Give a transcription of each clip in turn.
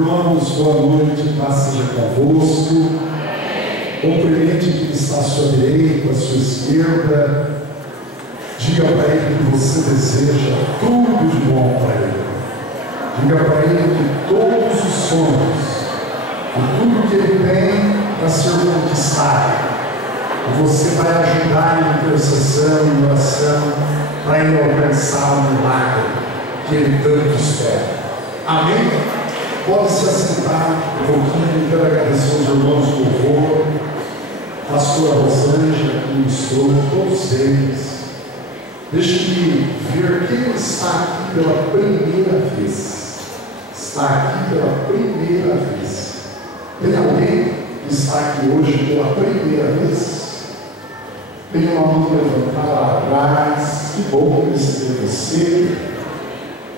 Irmãos, boa noite, paz seja convosco. Cumprimente quem está à sua direita, à sua esquerda. Diga para ele que você deseja tudo de bom para ele. Diga para ele que todos os sonhos, e tudo que ele tem para ser conquistado, você vai ajudar em intercessão, em oração, para ele alcançar o milagre que ele tanto espera. Amém? Pode se assentar um pouquinho. Quero agradecer aos irmãos do louvor, a pastora Rosângela, que ministrou, todos eles. Deixe-me ver quem está aqui pela primeira vez. Está aqui pela primeira vez. Tem alguém que está aqui hoje pela primeira vez? Tem uma mão levantada lá atrás. Que bom receber você.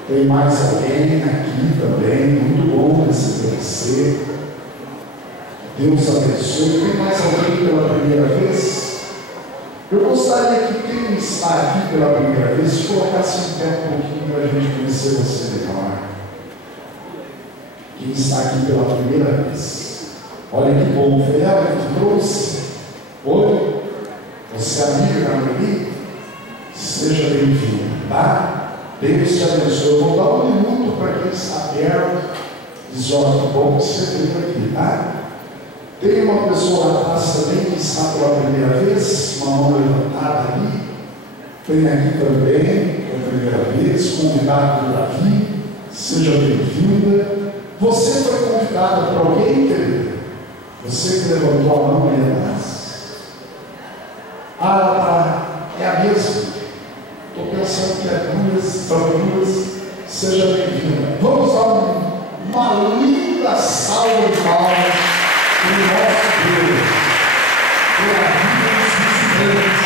Tem mais alguém aqui também. Muito bom receber você. Deus abençoe. Tem mais alguém pela primeira vez? Eu gostaria que quem está aqui pela primeira vez colocasse em pé um pouquinho para a gente conhecer você melhor. Quem está aqui pela primeira vez? Olha que bom, foi ela que trouxe. Oi? Você é amiga da Maria? Seja bem-vindo, tá? Deus te abençoe. Eu vou dar um minuto para quem está perto. Diz, olha, que bom que você veio aqui, tá? Tem uma pessoa lá atrás também que está pela primeira vez, uma mão levantada ali. Tem aqui também, pela primeira vez, convidado do Davi. Seja bem-vinda. Você foi convidada por alguém, querida? Você que levantou a mão ali atrás? Ah, tá. É a mesma. Estou pensando que é duas, são duas. Seja bem-vinda. Vamos dar uma linda salva de palmas para o nosso Deus, pela vida dos visitantes,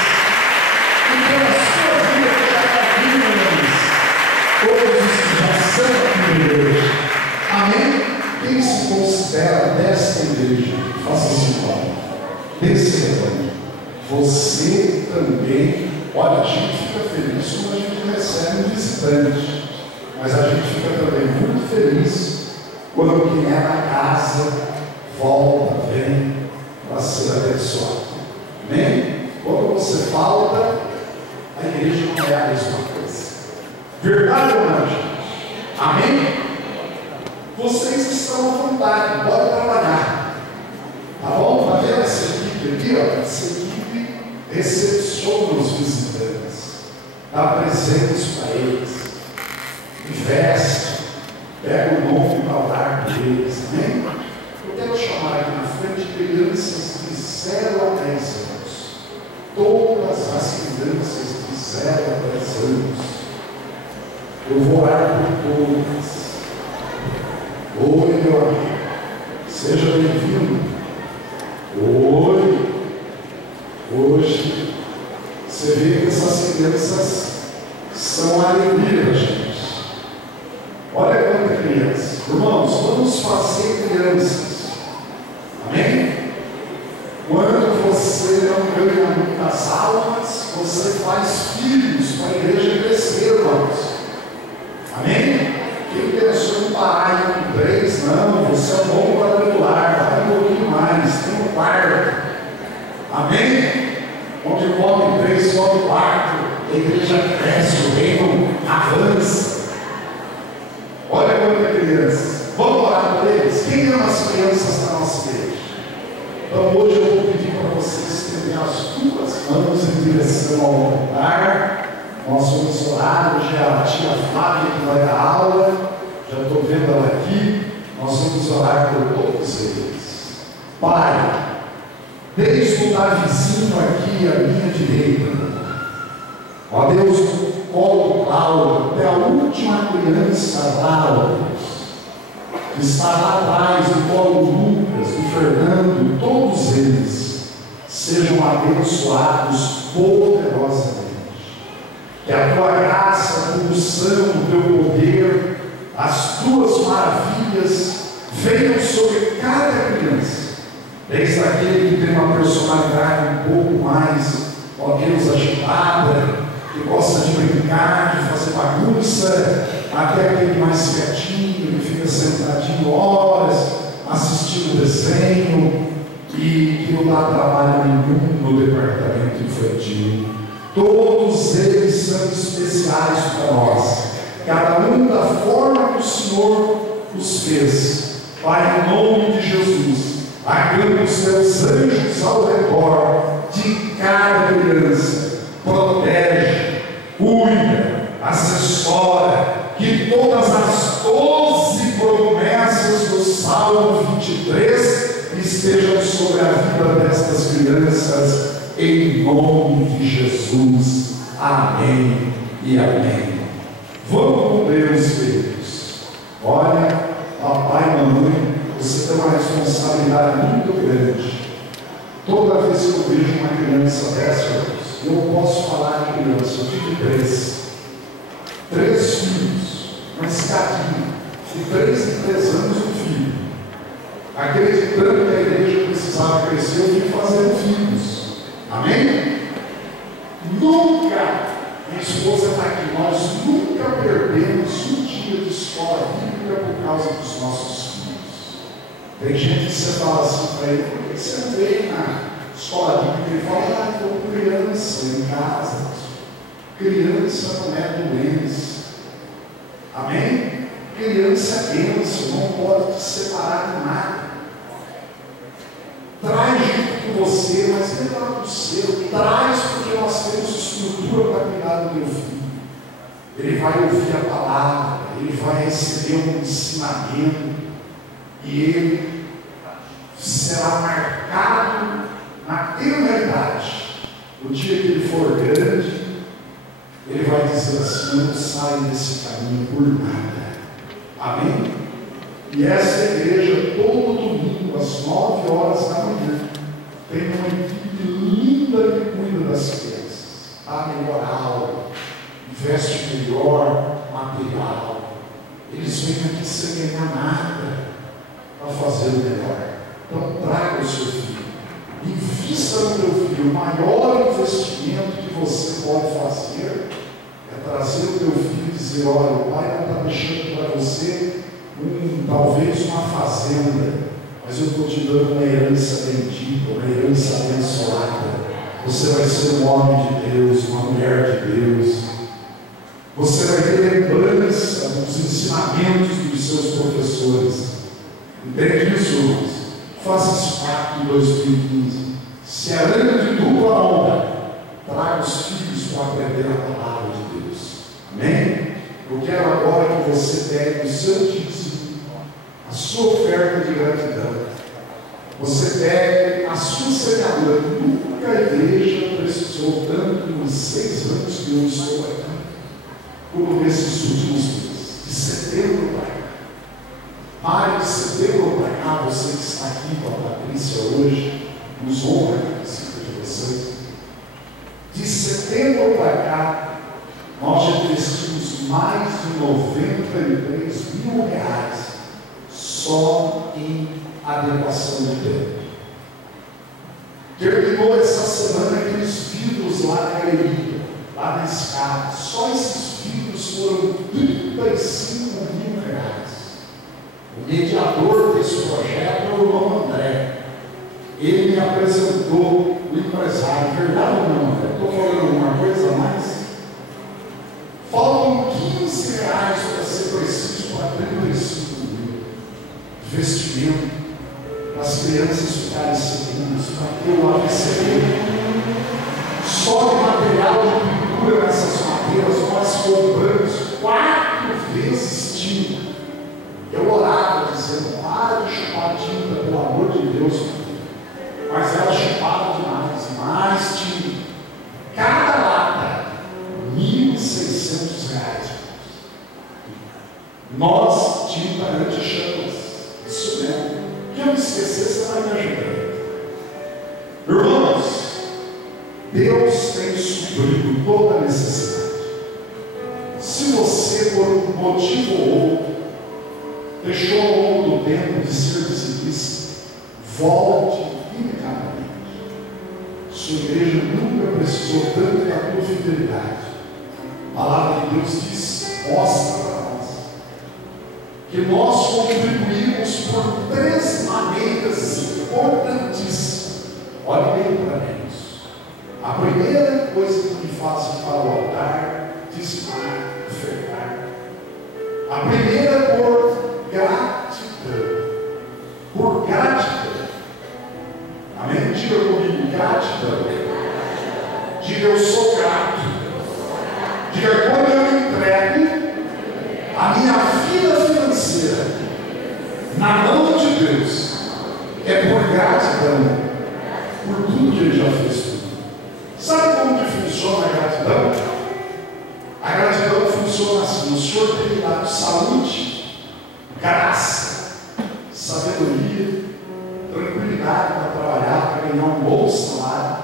e pela sua vida que já está vindo, todos os que já são aqui na igreja. Amém? Quem se considera desta igreja, faça assim, desse rebanho. Você também, olha, a gente fica feliz quando a gente recebe um visitante, mas a gente fica também muito feliz quando quem é na casa volta, vem para ser abençoado. Amém? Quando você falta, a igreja não é a mesma coisa. Verdade ou não, gente? Amém? Vocês estão à vontade, podem trabalhar. Tá bom? Está vendo essa equipe aqui? Ó? Essa equipe recepciona os visitantes, dá presentes para eles, investe, pega o nome para orar por eles. Amém? Eu quero chamar aqui na frente crianças de 0 a 10 anos. Todas as crianças de 0 a 10 anos. Eu vou orar por todas. Oi, meu amigo. Seja bem-vindo. Oi. Hoje, você vê que essas crianças são a alegria, gente. Olha quanta criança. Irmãos, vamos fazer crianças. Amém? Quando você não ganha muitas almas, você faz filhos para a igreja crescer, irmãos. Amém? Quem pensou em parar em 3, não, você é um bom quadrangular, vai um pouquinho mais, tem um quarto. Amém? Onde come 3, sobe 4, a igreja cresce, o reino avança. Olha quanta criança. Vamos orar por eles. Quem ama as crianças da nossa igreja? Então hoje eu vou pedir para vocês estender as duas mãos em direção ao altar. Nós vamos orar. Hoje é a tia Flávia que vai dar aula. Já estou vendo ela aqui. Nós vamos orar por todos eles. Pai, desde o Davizinho aqui à minha direita, ó Deus, do colo Cláudio, até a última criança lá, ó Deus, que está lá atrás, do colo Lucas, do Fernando, todos eles sejam abençoados poderosamente. Que a tua graça, a condução, o teu poder, as tuas maravilhas venham sobre cada criança, desde aquele que tem uma personalidade um pouco mais, ó Deus, agitada, que gosta de brincar, de fazer bagunça, até aquele mais quietinho, que fica sentadinho, ó assistindo desenho e que não dá trabalho nenhum no departamento infantil. Todos eles são especiais para nós, cada um da forma que o Senhor os fez. Pai, em nome de Jesus, acampa os teus anjos ao redor de cada criança, protege, cuida, assessora, que todas as 12 promessas do Salmo 23 estejam sobre a vida destas crianças, em nome de Jesus. Amém e amém. Vamos com Deus, queridos. Olha, papai e mamãe, você tem uma responsabilidade muito grande. Toda vez que eu vejo uma criança dessa, eu posso falar de criança. Eu tive três filhos, uma escadinha, de 3 em 3 anos um filho. Acreditando que a igreja precisava crescer, eu vim fazendo filhos. Amém? Nunca, minha esposa está aqui, nós nunca perdemos um dia de escola bíblica por causa dos nossos filhos. Tem gente que você fala assim para ele: por que você não veio na escola bíblica? Ele fala: estou com criança em casa. Criança não é doença. Amém? Criança é bênção, não pode te separar de nada. Traz junto com você, mas não é lá do seu. Traz, porque nós temos estrutura para cuidar do teu filho. Ele vai ouvir a palavra, ele vai receber um ensinamento, e ele será marcado na eternidade. O dia que ele for grande, ele vai dizer assim: não saio desse caminho por nada. Amém? E essa igreja, todo domingo, às 9 horas da manhã, tem uma equipe linda que cuida das crianças. Dá melhor aula, investe melhor material. Eles vêm aqui sem ganhar nada para fazer o melhor. Então traga o seu filho, invista no teu filho. O maior investimento que você pode fazer é trazer o teu filho e dizer: olha, o pai não está deixando para você talvez uma fazenda, mas eu estou te dando uma herança bendita, uma herança abençoada. Você vai ser um homem de Deus, uma mulher de Deus. Você vai ter lembrança dos ensinamentos dos seus professores. Entende isso, irmãos? Faça esse pacto em 2015. Se é ano de dupla honra, traga os filhos para aprender a palavra de Deus. Amém? Eu quero agora que você pegue o seu dízimo, a sua oferta de gratidão. Você pegue a sua semeadura. Nunca a igreja precisou tanto nos 6 anos que eu estou aqui, como nesses últimos meses, de setembro para cá. Maio de setembro para cá, você que está aqui com a Patrícia hoje, nos honra a visita de vocês. De setembro para cá, nós já investimos mais de 93 mil reais só em adequação de tempo. Terminou essa semana aqueles vidros lá na galeria, lá na escada. Só esses vidros foram 35 mil reais. O mediador desse projeto é o irmão André. Ele me apresentou o empresário. Verdade ou não, André? Estou falando alguma coisa a mais? Faltam 15 reais para ser preciso para 35 mil. Investimento para as crianças ficarem seguras, para ter o AVCD. Só de material de pintura nessas madeiras nós compramos 4 vezes tinta. Eu orava dizendo: para de chupar tinta, pelo amor de Deus. Mas ela chupava demais, mais tinta. Cada lata, R$ 1.600. Nós, tinta anti-chamas. Isso mesmo. Que eu me esquecer, você vai me ajudar. Irmãos, Deus tem suprido toda a necessidade. Se você, por um motivo ou outro, deixou ao longo do tempo de ser dizimista, volte imediatamente. Sua igreja nunca precisou tanto da tua fidelidade. A palavra de Deus diz: mostra para nós. que nós contribuímos por 3 maneiras importantíssimas. Olhe bem para mim isso. A primeira coisa que me fazem para o altar, dizimar, ofertar. A primeira por gratidão. Por gratidão. Amém? Diga comigo, gratidão. Diga, eu sou grato. Diga, quando eu entrego a minha vida financeira na mão de Deus, é por gratidão, por tudo que Ele já fez por mim. Sabe como que funciona a gratidão? A gratidão funciona assim: o Senhor tem me dado saúde, graça, sabedoria, tranquilidade para trabalhar, para ganhar um bom salário.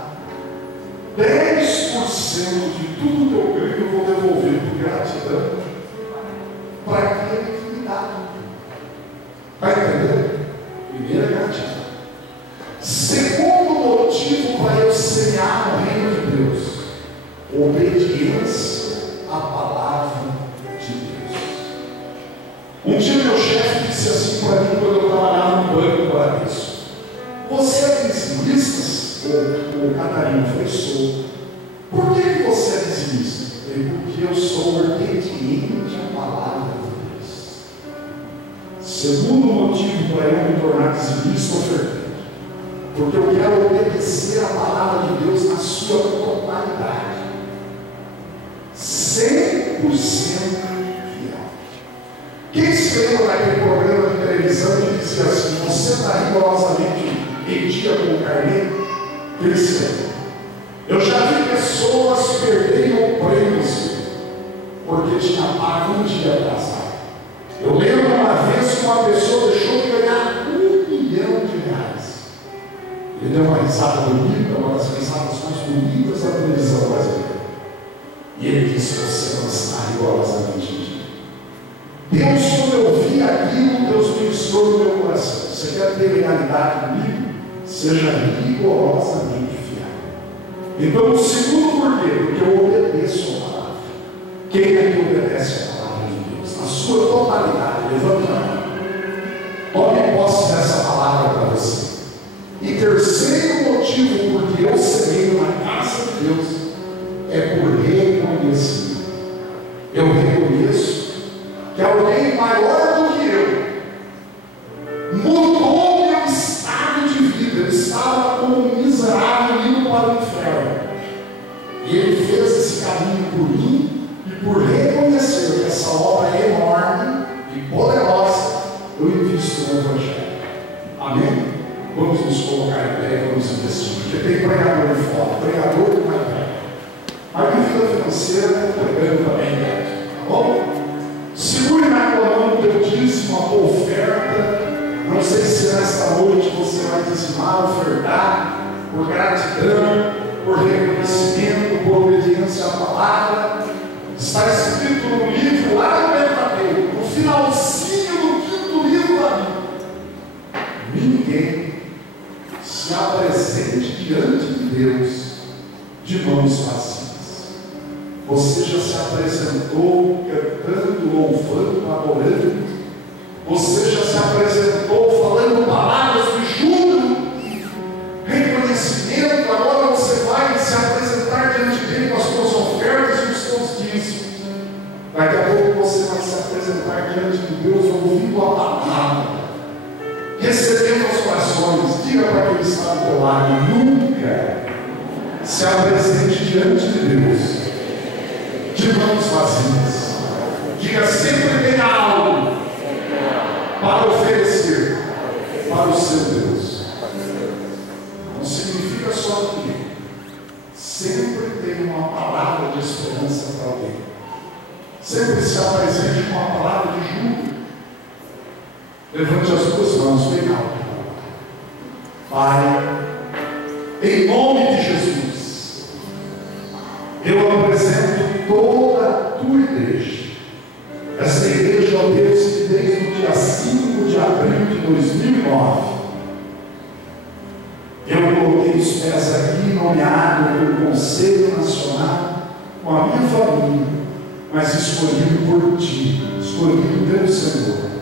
10% de tudo que eu ganho eu vou devolver por gratidão para aquele que me dá. Está entendendo? Primeira gratidão. Segundo motivo para eu semear no reino de Deus: obediência à palavra de Deus. Um dia meu chefe disse assim para mim, quando eu trabalhava no banco para isso: você é dizimista? O Catarina foi: sou. Por que você é dizimista? Porque eu sou obediente à palavra de Deus. Segundo motivo para eu me tornar dizimista, ofertante, porque eu quero obedecer a palavra de Deus na sua totalidade, 100% fiel. Quem se lembra daquele programa de televisão que dizia assim: você está rigorosamente em dia com o carneiro? Eu já vi pessoas perderem o prêmio porque tinha pago um dia atrasado. Eu lembro uma vez que uma pessoa deixou de ganhar R$1 milhão. Ele deu uma risada bonita, uma das risadas mais bonitas da televisão brasileira. E ele disse: você não está rigorosamente em dia. Deus, quando eu vi aquilo, Deus ministrou no meu coração: você quer ter legalidade comigo? Seja rigorosamente fiel. Então, o segundo porquê? Porque eu obedeço a palavra. Quem é que obedece a palavra de Deus? Na sua totalidade. Levante a mão. Tome posse dessa palavra para você. E terceiro motivo porque eu semeio na casa de Deus é por reconhecimento. Eu reconheço que alguém maior do que eu mudou meu estado de vida. Eu estava como um miserável indo para o inferno. E Ele fez esse caminho por mim, e por reconhecer que essa obra é enorme e poderosa, eu invisto no Evangelho. Amém? Vamos nos colocar em pé, vamos investir. Porque tem pregador de fora, pregador não é pé. A minha vida financeira é pregando também, né? Tá bom? Segure na tua mão o teu dízimo, a tua oferta. Não sei se nesta noite você vai dizimar, ofertar, por gratidão, por reconhecimento, por obediência à palavra. Está escrito no livro, lá no Pentateuco, no finalzinho do 5º livro da Bíblia: ninguém se apresente diante de Deus de mãos vazias. Você já se apresentou cantando, louvando, adorando. Você já se apresentou falando palavras de júbilo, reconhecimento. Agora você vai se apresentar diante dele com as suas ofertas e os seus dízimos. Daqui a pouco você vai se apresentar diante de Deus ouvindo a palavra, recebendo as orações. Diga para quem está do teu lado: nunca se apresente diante de Deus de mãos vazias. Diga: sempre tem algo para oferecer para o seu Deus. Não significa só que sempre tem uma palavra de esperança para alguém. Sempre se apresente com uma palavra de júbilo. Levante as duas mãos bem alto. Pai, em nome de Jesus, eu apresento toda a tua igreja. Essa igreja, ó Deus, que desde o dia 5 de abril de 2009, eu coloquei os pés aqui, nomeado pelo Conselho Nacional, com a minha família, mas escolhido por Ti, escolhido pelo Senhor.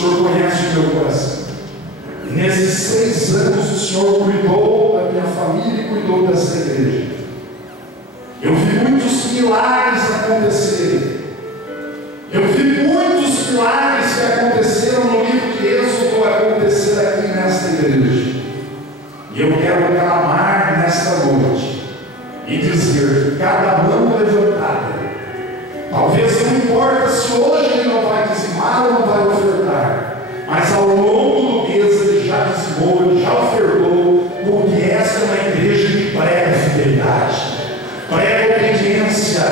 Senhor conhece o meu coração. E nesses 6 anos o Senhor cuidou da minha família e cuidou dessa igreja. Eu vi muitos milagres acontecerem. Eu vi muitos milagres que aconteceram no livro de Êxodo acontecer aqui nesta igreja. E eu quero clamar nesta noite e dizer que cada mão levantada, talvez não importa se hoje ele não vai dizimar ou não vai ofertar, mas ao longo do mês ele já dizimou, ele já ofertou, porque esta é uma igreja que prega fidelidade, prega obediência,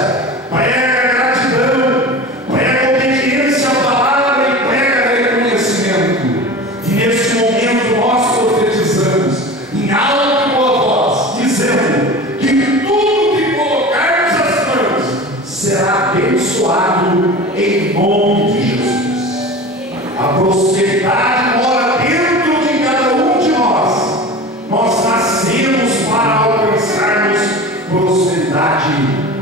prega gratidão, prega obediência à palavra e prega reconhecimento. E nesse momento nós profetizamos em alta e boa voz, dizendo que tudo que colocarmos as mãos será abençoado em nome de Jesus. A prosperidade mora dentro de cada um de nós. Nós nascemos para alcançarmos prosperidade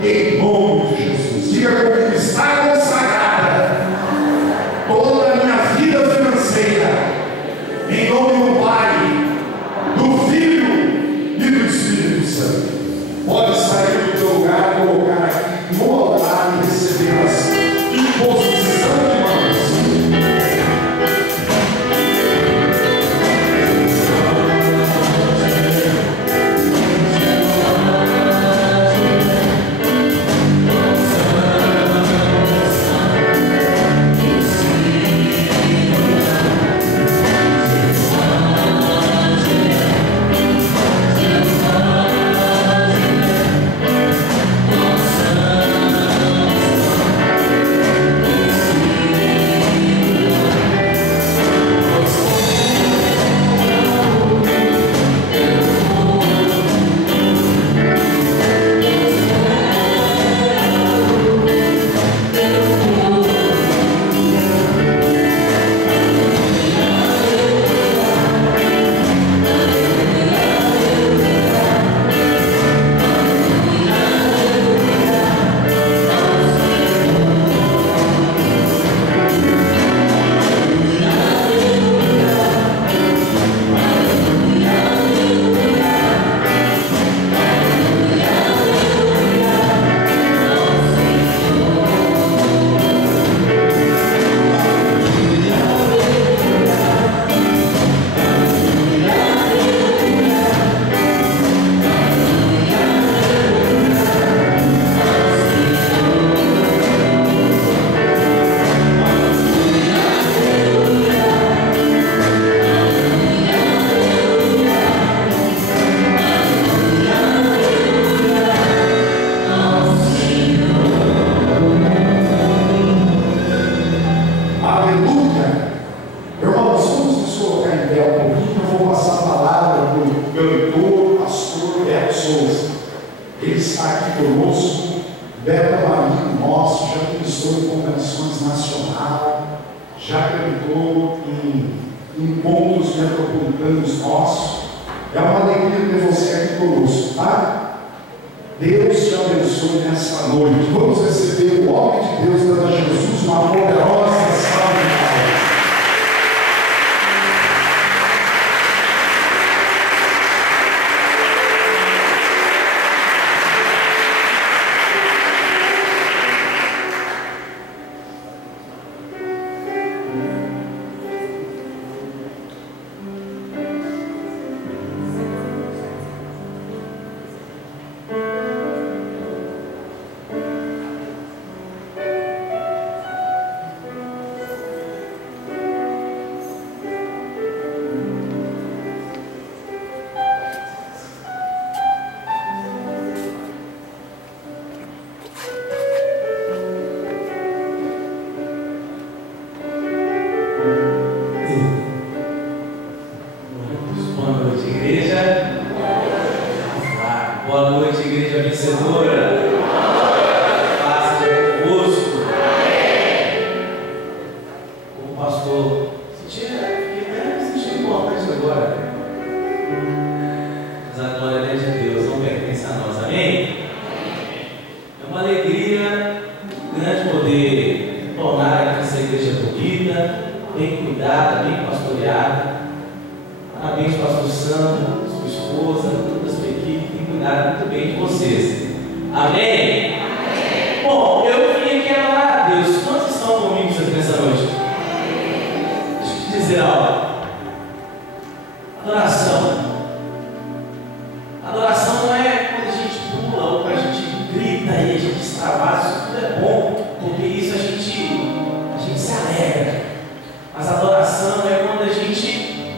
em nome de Jesus. Diga comigo: está consagrada toda a minha vida financeira em nome do Pai, do Filho e do Espírito Santo. Pode sair do teu lugar, colocar aqui no altar e receber as imposição de mãos. alegria grande poder tornar essa igreja bonita, bem cuidada, bem pastoreada. Parabéns, pastor Sandro, sua esposa, toda a sua equipe, tem cuidado muito bem de vocês. Amém? Amém. Bom, eu vim aqui adorar a Deus. Quantos estão comigo aqui nessa noite? Deixa eu te dizer algo. Adoração. Adoração não é quando a gente pula ou quando a gente grita e a gente extravasa. Isso tudo é bom, porque isso a gente se alegra. Mas adoração é quando a gente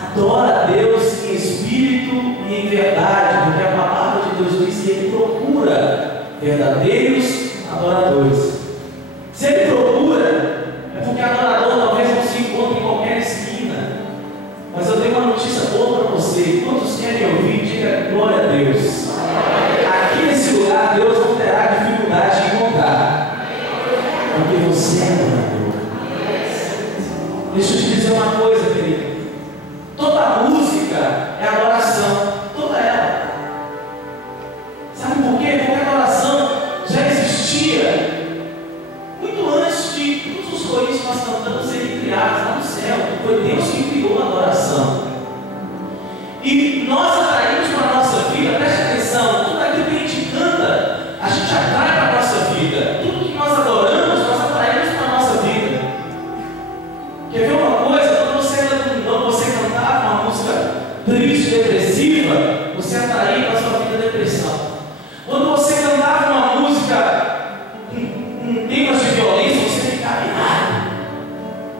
adora a Deus em espírito e em verdade, porque a palavra de Deus diz que Ele procura verdadeiros adoradores. Se Ele procura, é porque adorador talvez não se encontre em qualquer esquina. Mas eu tenho uma notícia boa para você. Quantos querem ouvir? Diga glória a Deus. Aqui nesse lugar, Deus não terá dificuldade de encontrar, porque você é adorador. Deixa eu te dizer uma coisa, querido. Toda música é adoração, toda ela. Sabe por quê? Porque a adoração já existia muito antes de todos os corinhos que nós cantamos serem criados lá no céu. Foi Deus que criou a adoração. E nós atraímos para a nossa vida, preste atenção, tudo aquilo que a gente canta, a gente atrai para a nossa vida. Tudo que nós adoramos, nós atraímos para a nossa vida. Quer ver uma coisa? Quando você cantava uma música triste, depressiva, você atraía para a sua vida depressão. Quando você cantava uma música com temas de violência, você ficava irado.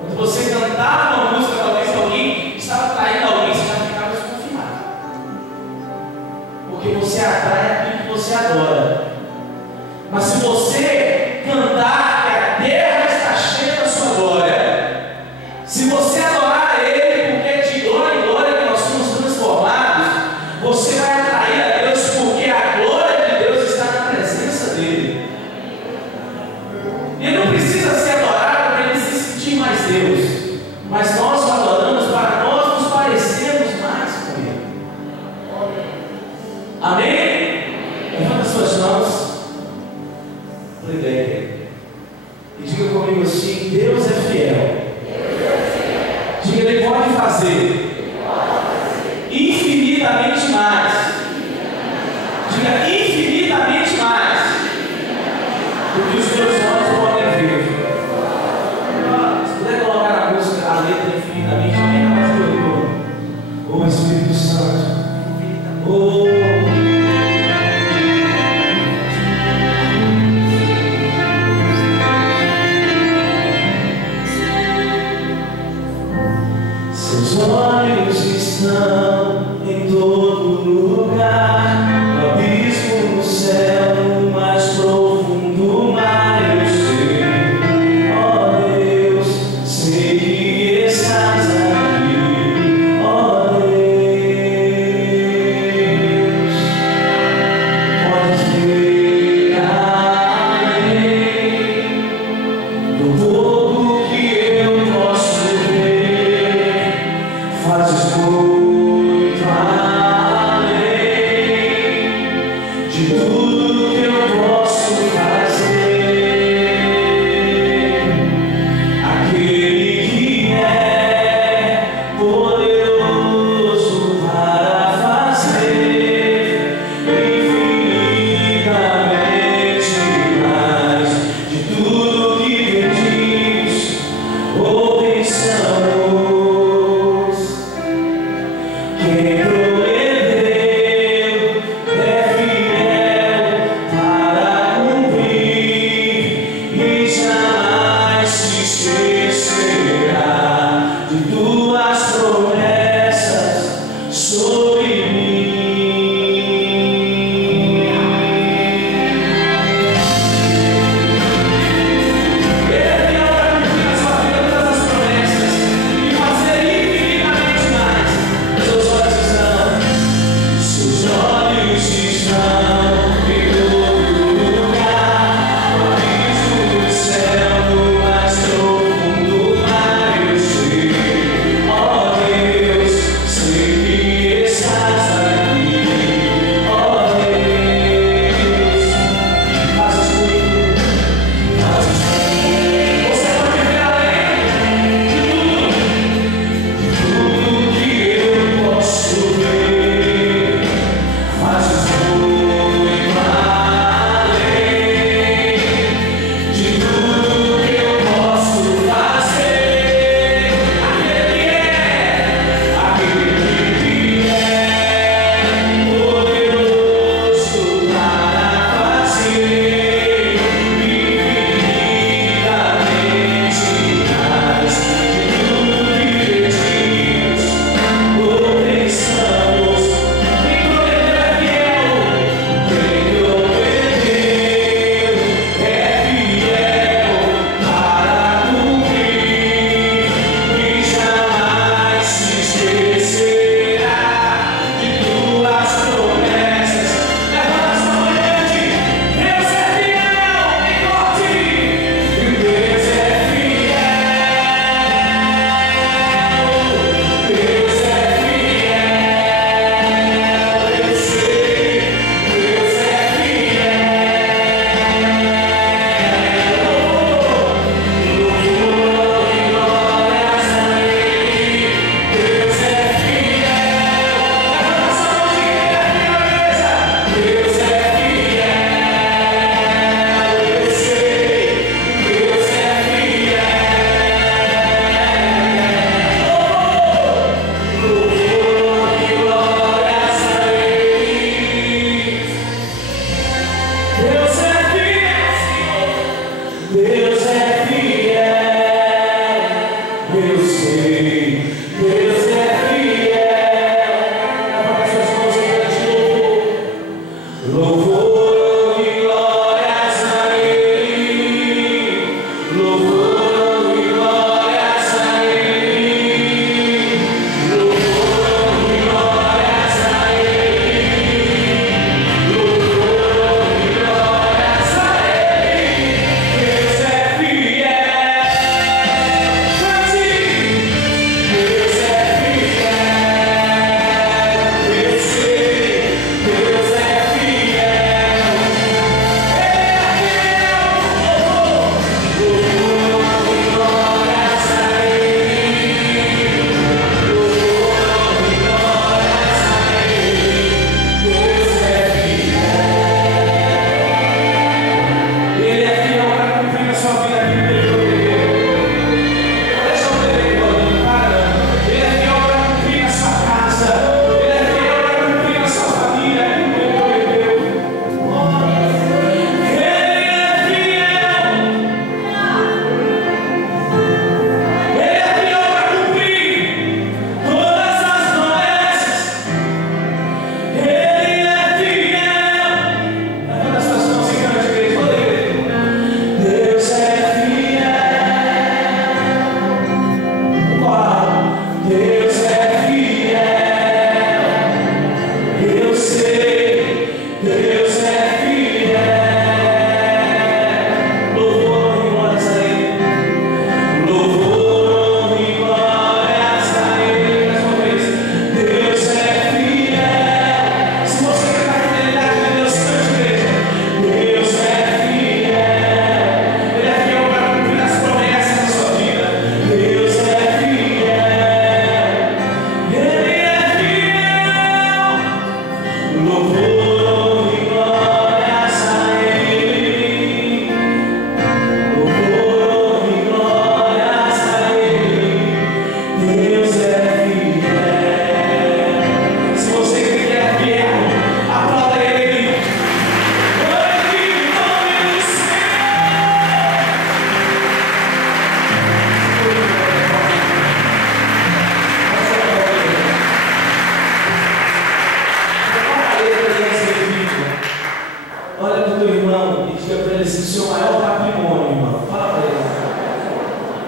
Quando você cantava uma música, talvez alguém estava traindo alguém, você já ficava desconfiado. Porque você atrai aquilo que você adora. Mas se você cantar que a terra está cheia da sua glória, se você adorar a Ele, porque de glória em glória que nós somos transformados, você vai atrair a Deus, porque a glória de Deus está na presença dEle. Ele não precisa ser adorado para Ele se sentir mais Deus, mas nós o adoramos para nós nos parecermos mais com Ele. Amém? Levanta suas mãos. E diga comigo assim: Deus é fiel. Diga, Ele pode fazer infinitamente mais. Diga, infinitamente mais do que os teus olhos podem ver. Se puder colocar a música, a letra infinitamente mais do que o Espírito Santo. Seus olhos estão em todo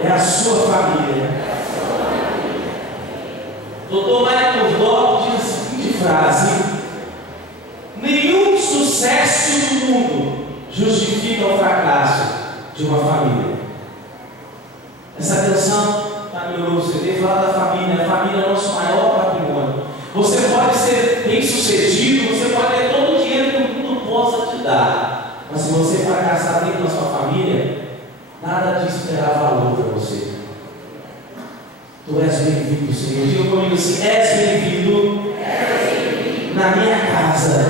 é a sua família. Dr. Michael Dawkins diz a seguinte frase: nenhum sucesso no mundo justifica o fracasso de uma família. Essa canção está no meu novo CD, fala da família. A família é o nosso maior patrimônio. Você pode ser bem sucedido, você pode ter todo o dinheiro que o mundo possa te dar, mas se você fracassar dentro da sua família, nada disso terá valor para você. Tu és bem-vindo, Senhor. Diga comigo assim: és bem-vindo na minha casa.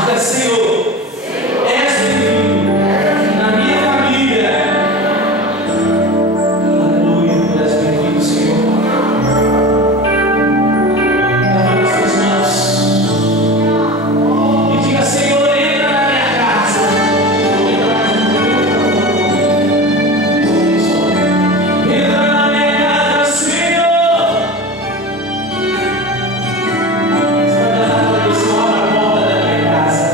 Diga: Senhor, és bem-vindo na minha família. Aleluia, tu és bem-vindo, Senhor. Levanta as tuas mãos e diga: Senhor, entra na minha casa. Entra na minha casa, Senhor. Você vai dar uma condição na porta da minha casa.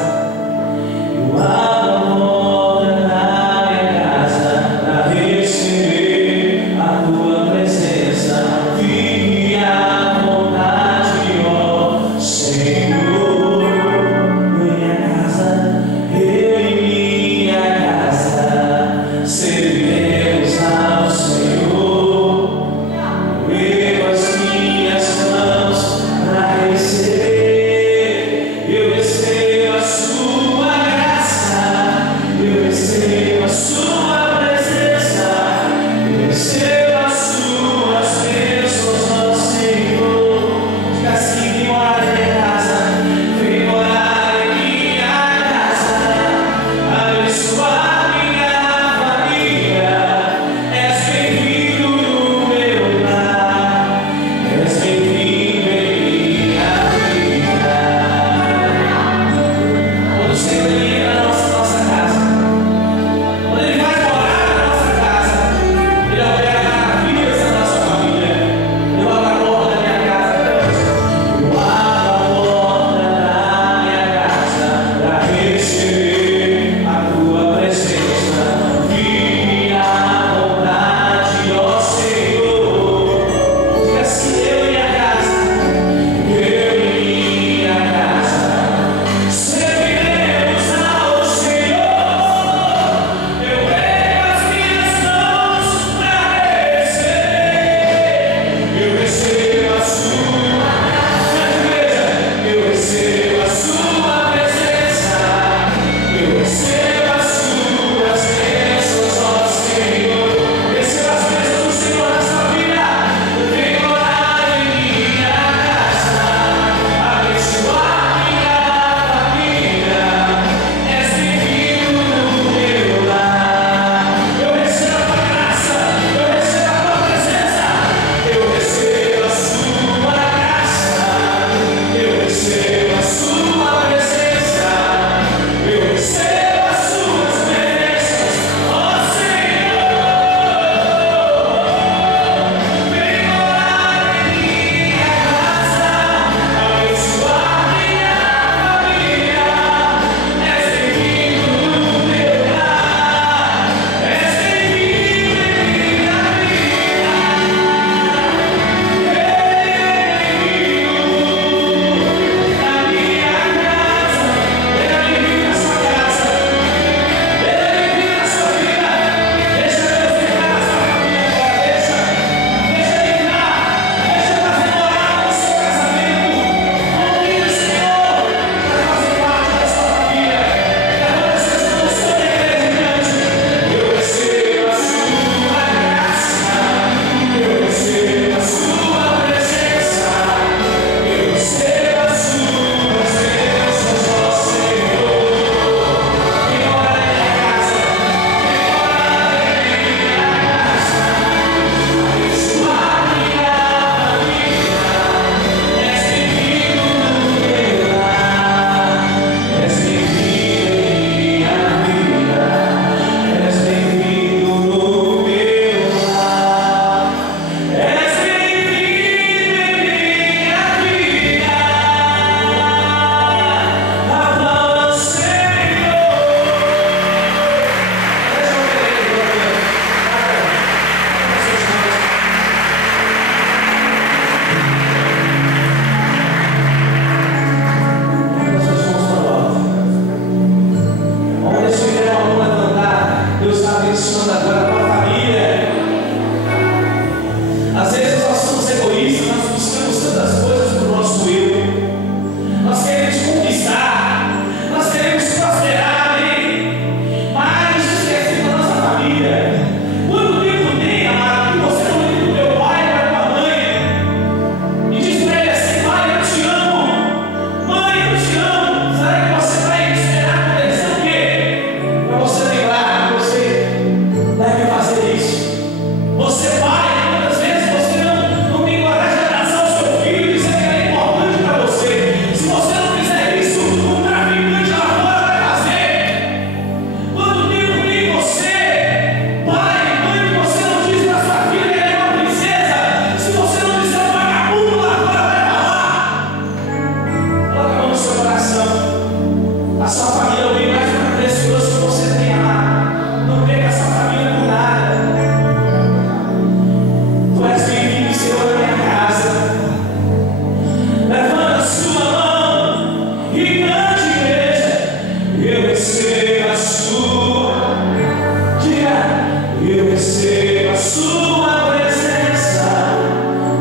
sua presença,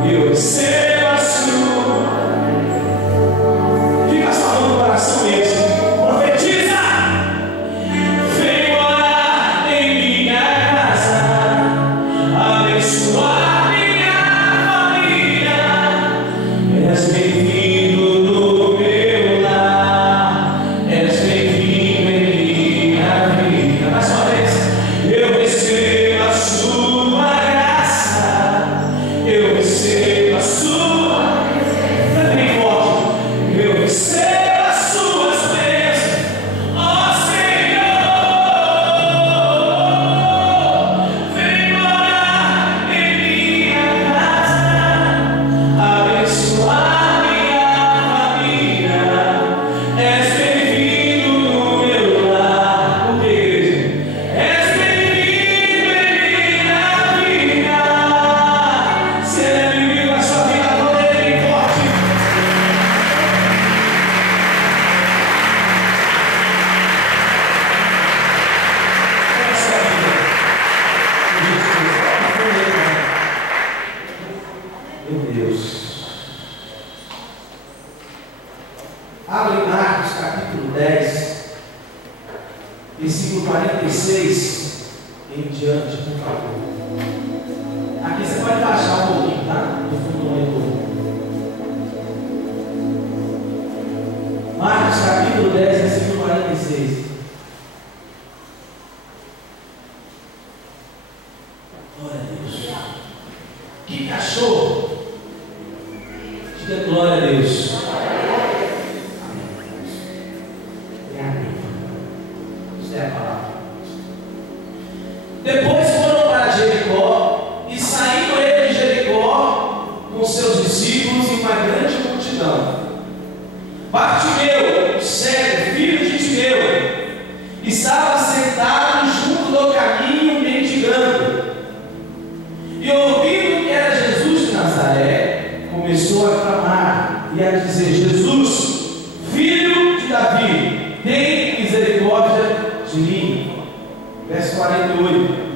eu recebo a sua. Fica só no coração mesmo. Profetiza. Vem morar em minha casa, abençoar minha família. És bem-vindo no meu lar, és bem-vindo em minha vida. Mais uma vez. Eu recebo a sua graça, eu recebo a sua presença. Bem forte. Eu recebo as suas bênçãos, ó Senhor. Vem morar em minha casa, abençoar minha família. És bem-vindo no meu lar. O que, igreja? És bem-vindo em minha vida. Se ele é bem-vindo na sua vida, toda ele bem forte. Essa vida. Meu Deus. Abre Marcos capítulo 10, versículo 46 em diante, por favor. Aqui você pode baixar um pouquinho, tá? No fundo do monitor. Marcos capítulo 10, versículo 46. Glória a Deus. Que cachorro! Diga glória a Deus. Amém. Isso é a palavra. Depois foram para Jericó, e saindo ele de Jericó com seus discípulos e uma grande multidão. Bartimeu, cego, filho de Timeu, estava sentado junto do caminho mendigando. E ouvindo que era Jesus de Nazaré, começou a clamar e a dizer: Jesus, filho de Davi, tem misericórdia de mim. Verso 48.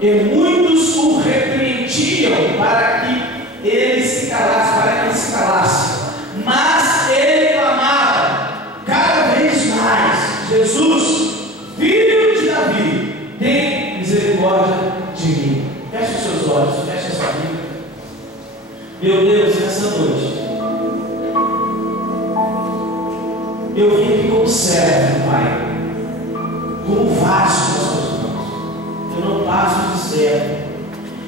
E muitos o repreendiam para que ele se calasse, mas ele clamava cada vez mais: Jesus, filho de Davi, tem misericórdia de mim. Feche os seus olhos, feche a sua vida. Meu Deus, nessa noite, eu vim aqui como servo, Pai, como vaso nas suas mãos. Eu não passo de servo.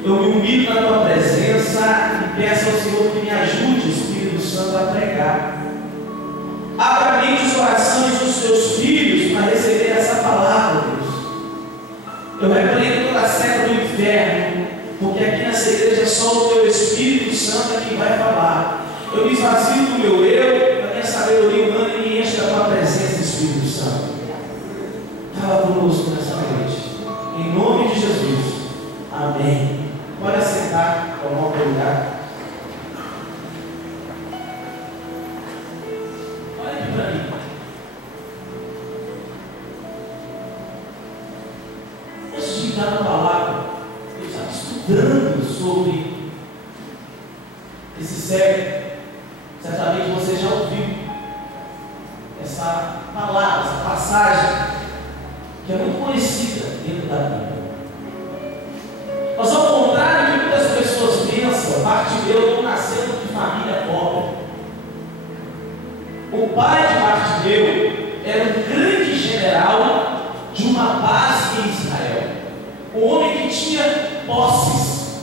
Eu me humilho na tua presença e peço ao Senhor que me ajude, Espírito Santo, a pregar. Abra a mente e os corações dos teus filhos para receber essa palavra, Deus. Eu repreendo toda a seta do inferno, porque aqui nessa igreja é só o teu Espírito Santo é quem vai falar. Eu me esvazio do meu eu, da minha sabedoria humana, e me encho da tua presença, Espírito Santo. Fala conosco nessa noite, em nome de Jesus. Amém. Pode sentar, tomar o lugar. Olha aqui para mim. Antes de dar uma palavra, eu estava estudando sobre esse cego. Certamente você já ouviu essa palavra, essa passagem, que é muito conhecida dentro da Bíblia. Mas ao contrário do que muitas pessoas pensam, Bartimeu não nasceu de família pobre. O pai de Bartimeu era um grande general de uma base em Israel. Um homem que tinha posses,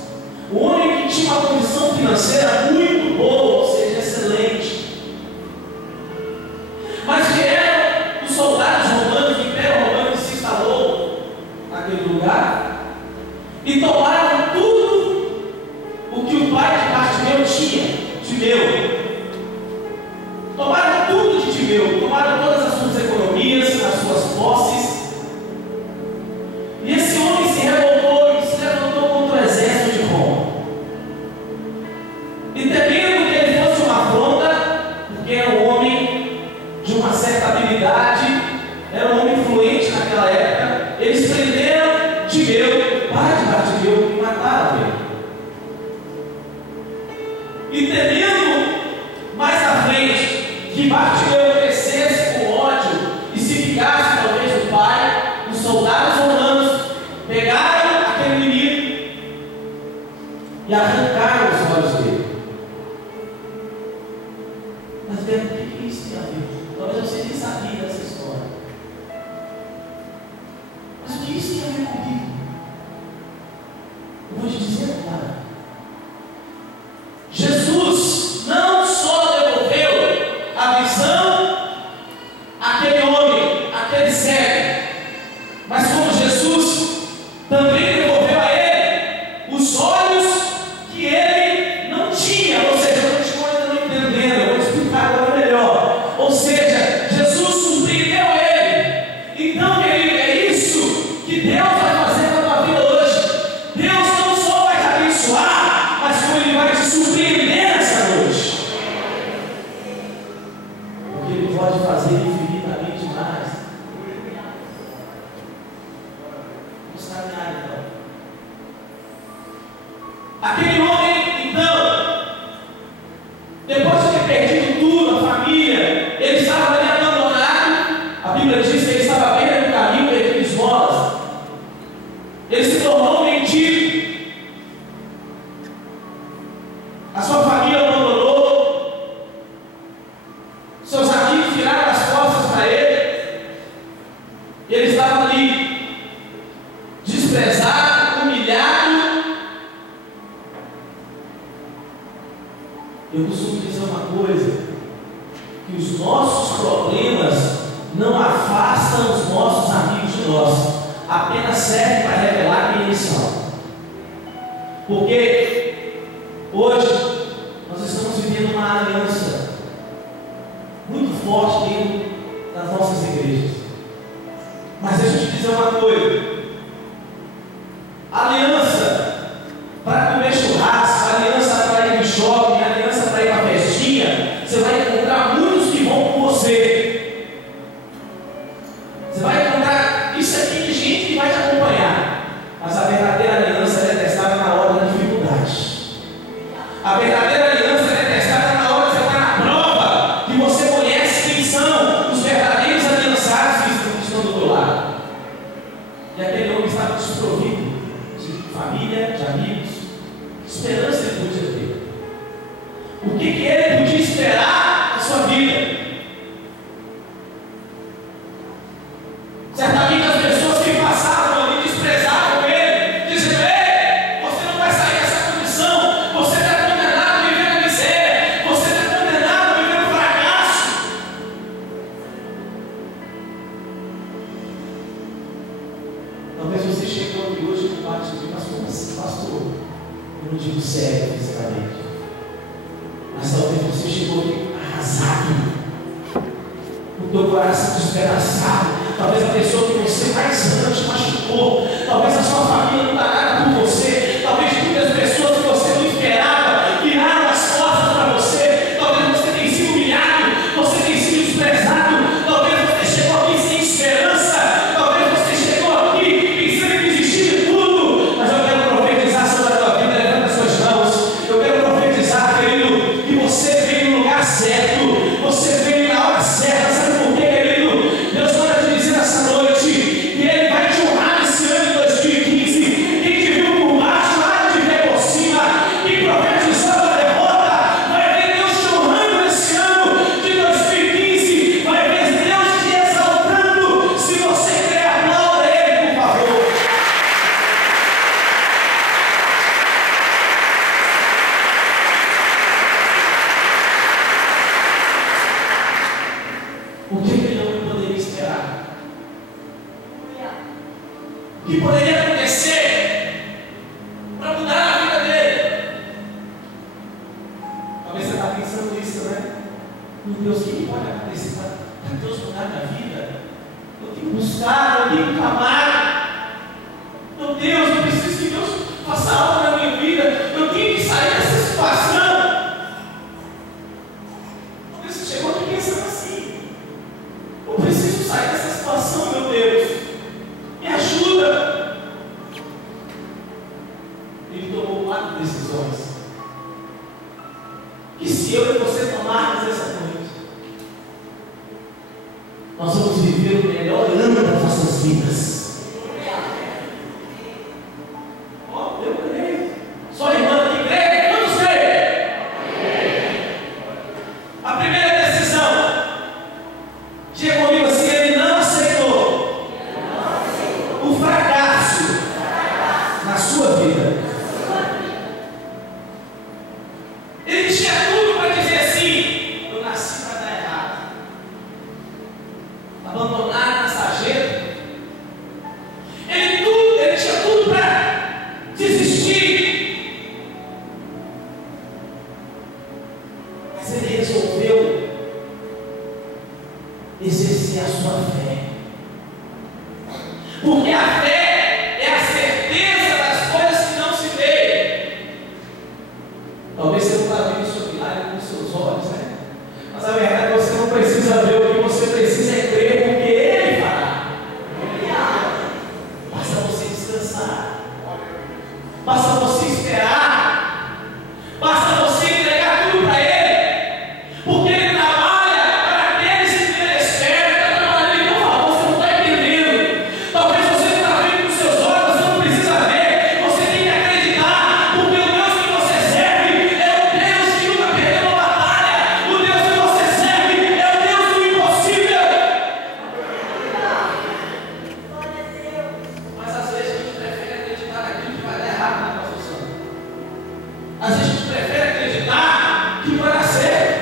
um homem que tinha uma condição financeira muito boa, ou seja, excelente. Mas que eram os soldados romanos, o Império Romano que se instalou naquele lugar, e tomaram tudo o que o pai de Bartimeu tinha, Timeu. Tomaram tudo de Timeu, tomaram todas as suas economias, as suas posses. E esse homem se revoltou e se levantou contra o exército de Roma. E temendo que ele fosse uma afronta, porque era um homem de uma certa habilidade, era um homem influente naquela época, eles prenderam Timeu, pai de Bartimeu, morreu e mataram ele. E temendo mais à frente que Bartimeu crescesse com ódio e se ficasse talvez o pai, os soldados romanos pegaram aquele menino e arrancaram os olhos dele. Mas vendo o que isso tem a ver? Talvez você nem sabia dessa história. Mas o que isso tem a ver comigo? Eu vou te dizer agora. Jesus não só devolveu a visão àquele homem, àquele cego, mas como Jesus também devolveu a ele os olhos que ele não tinha. Ou seja, eu estou ainda não entendendo, eu vou explicar agora melhor. Ou seja, Jesus surpreendeu ele. Então, querido, é isso que Deus vai fazer na tua vida hoje. Deus não só vai te abençoar, mas como Ele vai te surpreender nessa noite. Porque Ele pode fazer infinitamente mais. Vamos caminhar então. Aquele homem, então, depois de ter perdido tudo, a família, ele estava ali abandonado. A Bíblia diz que ele estava à beira do caminho, pedindo esmolas. Ele se tornou um mendigo. A sua família abandonou. Seus amigos viraram as costas para ele. Ele estava ali, desprezado, humilhado. Eu costumo dizer uma coisa: que os nossos problemas não afastam os nossos amigos de nós, apenas servem para revelar quem eles são. Porque hoje nós estamos vivendo uma aliança muito forte dentro das nossas igrejas. Mas deixa eu te dizer uma coisa: aliança para comer churrasco, aliança para ir no shopping, aliança para ir para a festinha, você vai encontrar muitos que vão com você. Você vai encontrar isso aqui de gente que vai te acompanhar. Mas a verdadeira aliança é testada na hora da dificuldade. A verdadeira aliança é testada na hora que você está na prova, que você conhece quem são os verdadeiros aliançados que estão do teu lado. E aquele homem estava desprovido de família, de amigos. Que esperança ele podia ter? O que ele podia esperar na sua vida? Certamente as pessoas que passavam ali desprezavam ele, dizendo: ei, você não vai sair dessa condição, você está condenado a viver na miséria, você está condenado a viver no fracasso. Talvez você chegou aqui hoje com parte de mas como assim, pastor? Eu não digo sério fisicamente, mas talvez você chegou aqui arrasado, o teu coração despedaçado. Talvez a pessoa que você mais ama te machucou. Talvez a sua família não dá nada por você. Talvez muitas pessoas que você não esperava viraram as costas para você. Talvez você tenha sido humilhado, você tenha sido desprezado. Talvez você chegou aqui sem esperança. Talvez você chegou aqui pensando em desistir de tudo. Mas eu quero profetizar sobre a tua vida. Levanta as suas mãos. Eu quero profetizar, querido, que você veio no lugar certo. Você veio na hora certa. Sabe por quê, querido? Deus manda te dizer essa noite que Ele vai te honrar nesse ano de 2015. Quem te viu por baixo, nada te vê por cima. Quem profetizou a derrota, vai ver Deus te honrando nesse ano de 2015. Vai ver Deus te exaltando. Se você quer, aplauda Ele, por favor. O que ele não poderia esperar? O que poderia acontecer para mudar a vida dele? Talvez você está pensando nisso, né? Meu Deus, o que pode acontecer para Deus mudar a minha vida? Eu tenho que buscar, eu tenho que clamar. Meu Deus, eu preciso que Deus faça algo na minha vida. Eu tenho que sair dessa situação. Talvez você chegou aqui pensando assim: eu preciso sair dessa situação, meu Deus. Me ajuda. Ele tomou 4 decisões. Que se eu e você tomarmos essa noite, nós vamos viver o melhor ano das nossas vidas. Eu creio. Só irmã que crê, quantos creem? A primeira decisão, diga comigo assim, ele não aceitou o fracasso na sua vida. Ele tinha tudo para dizer assim: eu nasci para dar errado. Abandonar a sarjeta. Ele tinha tudo para desistir. Mas ele resolveu exercer a sua fé. Porque a fé é a certeza das coisas que não se vê. Talvez você não está vendo isso milagre com seus olhos, né? Mas a verdade é que você não precisa ver, o que você precisa é crer, porque Ele fará. Basta você descansar, basta você esperar, basta você entregar tudo para Ele, porque Ele trabalha para aqueles que Ele espera. Ele está trabalhando em teu favor, você não está entendendo. Talvez você não está vendo com seus olhos, você não precisa ver, você tem que acreditar, porque o Deus que você serve é o Deus que nunca perdeu uma batalha. O Deus que você serve é o Deus do impossível. Mas às vezes a gente prefere acreditar naquilo que vai dar errado na nossa vida. Às vezes a gente prefere acreditar que vai dar certo.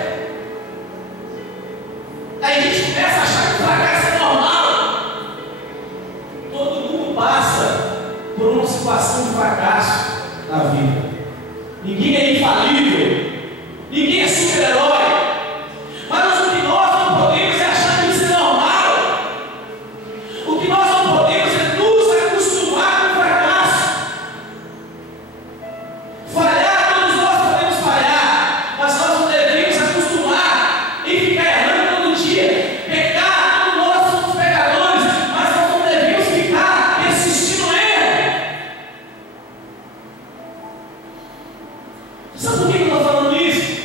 Aí a gente começa a achar que o fracasso é normal. Todo mundo passa por uma situação de fracasso na vida. Ninguém é infalível. Ninguém é super-herói. Mas o que nós não podemos é achar que isso é normal. O que nós não podemos é nos acostumar com o fracasso. Falhar, todos nós podemos falhar, mas nós não devemos acostumar em ficar errando todo dia. Pecar, todos nós somos pecadores, mas nós não devemos ficar persistindo no erro. Sabe por que eu estou falando isso?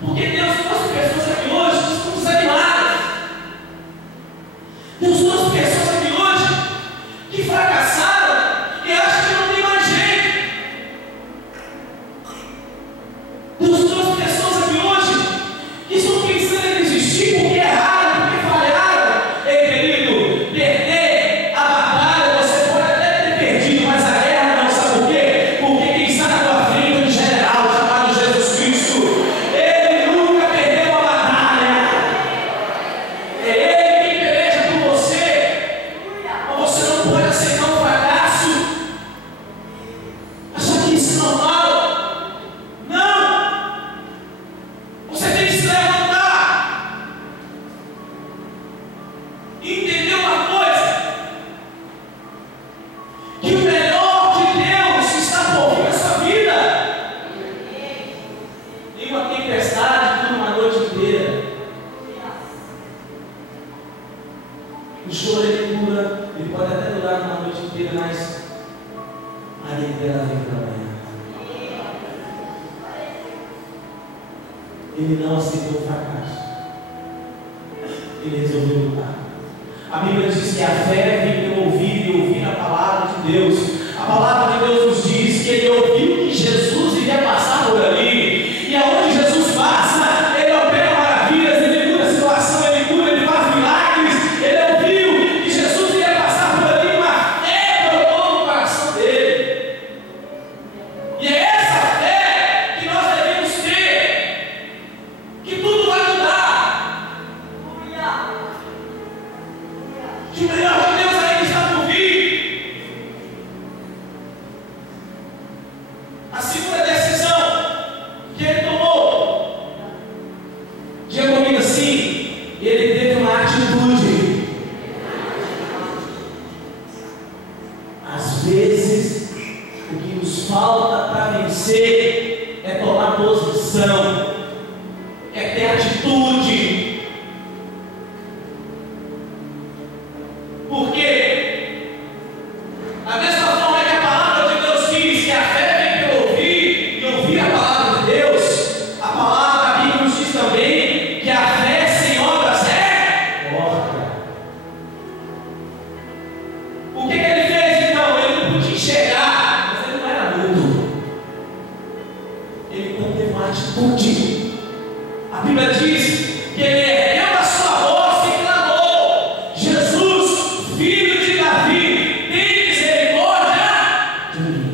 Porque Deus trouxe pessoas aqui hoje que estão desanimadas. Deus trouxe pessoas aqui hoje que fracassaram e acham que não tem mais jeito. Deus trouxe pessoas aqui hoje que estão pensando em desistir porque erraram, porque falharam. Ei, querido, perder a batalha você pode até ter perdido, mas a guerra não. Sabe por quê? Porque quem está na tua frente é um general chamado Jesus Cristo. Ele nunca perdeu uma batalha. É Ele quem peleja por você. Mas você não pode aceitar um fracasso, achar que isso é normal. Não! Você tem que se levantar e entender uma coisa: que o melhor de Deus está por vir na sua vida. Nenhuma tempestade dura uma noite inteira. O choro ele dura, ele pode até durar uma noite inteira, mas a alegria vem pela manhã. Ele não aceitou o fracasso. Ele resolveu lutar. A Bíblia diz que a fé vem pelo ouvir e ouvir a palavra de Deus. A palavra de Deus nos diz que ele ouviu que Jesus iria passar por ali. E aonde Jesus passa, ele opera maravilhas, ele muda a situação, ele cura, ele faz milagres. Ele ouviu que Jesus iria passar por ali, uma fé brotou no coração dele. E é essa fé que nós devemos ter, que tudo vai mudar, que o melhor de Deus ainda está por vir. A segunda decisão que ele tomou, diga comigo assim, ele teve uma atitude. Às vezes, o que nos falta para vencer é tomar posição, é ter atitude. Por quê? Da mesma forma que a palavra de Deus diz que a fé vem atitude. A Bíblia diz que ele ergueu a sua voz e clamou: Jesus, filho de Davi, tem misericórdia de mim.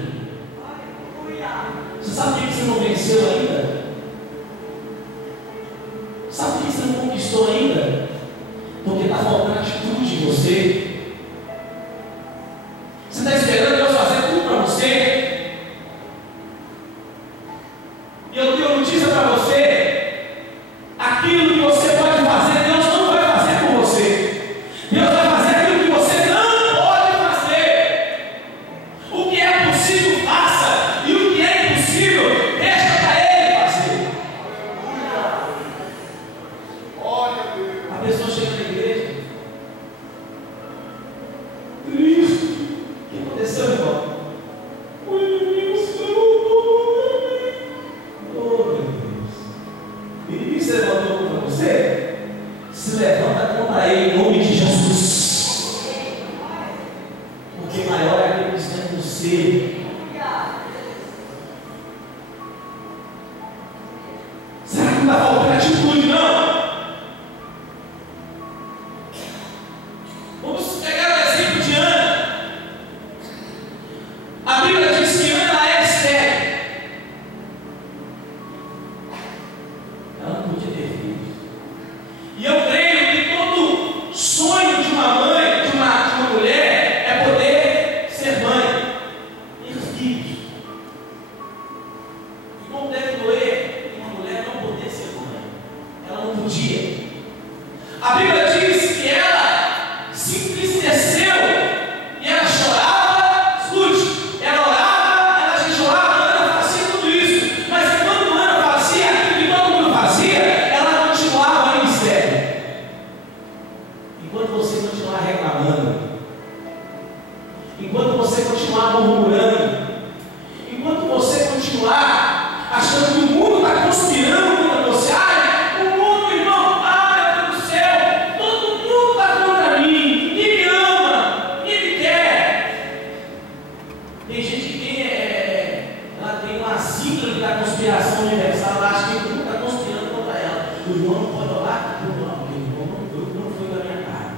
Você sabe por que você não venceu ainda? Sabe por que você não conquistou ainda? Porque está faltando atitude em você. Você está esperando Deus fazer tudo para você? E eu tenho notícia para você: aquilo que você pode fazer, Deus não vai fazer por você. Deus vai fazer aquilo que você não pode fazer. O que é possível, faça. E o que é impossível, deixa para Ele fazer. A pessoa chega na igreja triste. O que aconteceu, irmão? O inimigo se levantou contra mim. Oh, meu Deus. O inimigo se levantou contra você? Se levanta contra ele em nome de Jesus. Porque maior é aquele que está em você. Será que não está faltando atitude, não? Vamos pegar o exemplo de Ana. A Bíblia diz que Ana é estéril. Ela não podia ter filhos. E eu creio que todo sonho de uma mãe, de uma mulher, é poder ser mãe, ter filhos. E como deve doer uma mulher não poder ser mãe? Ela não podia. A Bíblia diz que ela se entristeceu e ela chorava. Escute, ela orava, ela se chorava, Ana fazia tudo isso. Mas quando Ana fazia aquilo que todo mundo fazia, ela continuava ainda estéril. Enquanto você continuar reclamando, enquanto você continuar murmurando, enquanto você continuar achando que o mundo está conspirando contra você, o mundo, irmão, meu Deus do céu, todo mundo está contra mim, ninguém me ama, ninguém me quer. Tem gente que ela tem uma síndrome da conspiração universal, ela acha que o mundo está conspirando contra ela. O irmão não pode orar? Não, porque o irmão não foi da minha cara.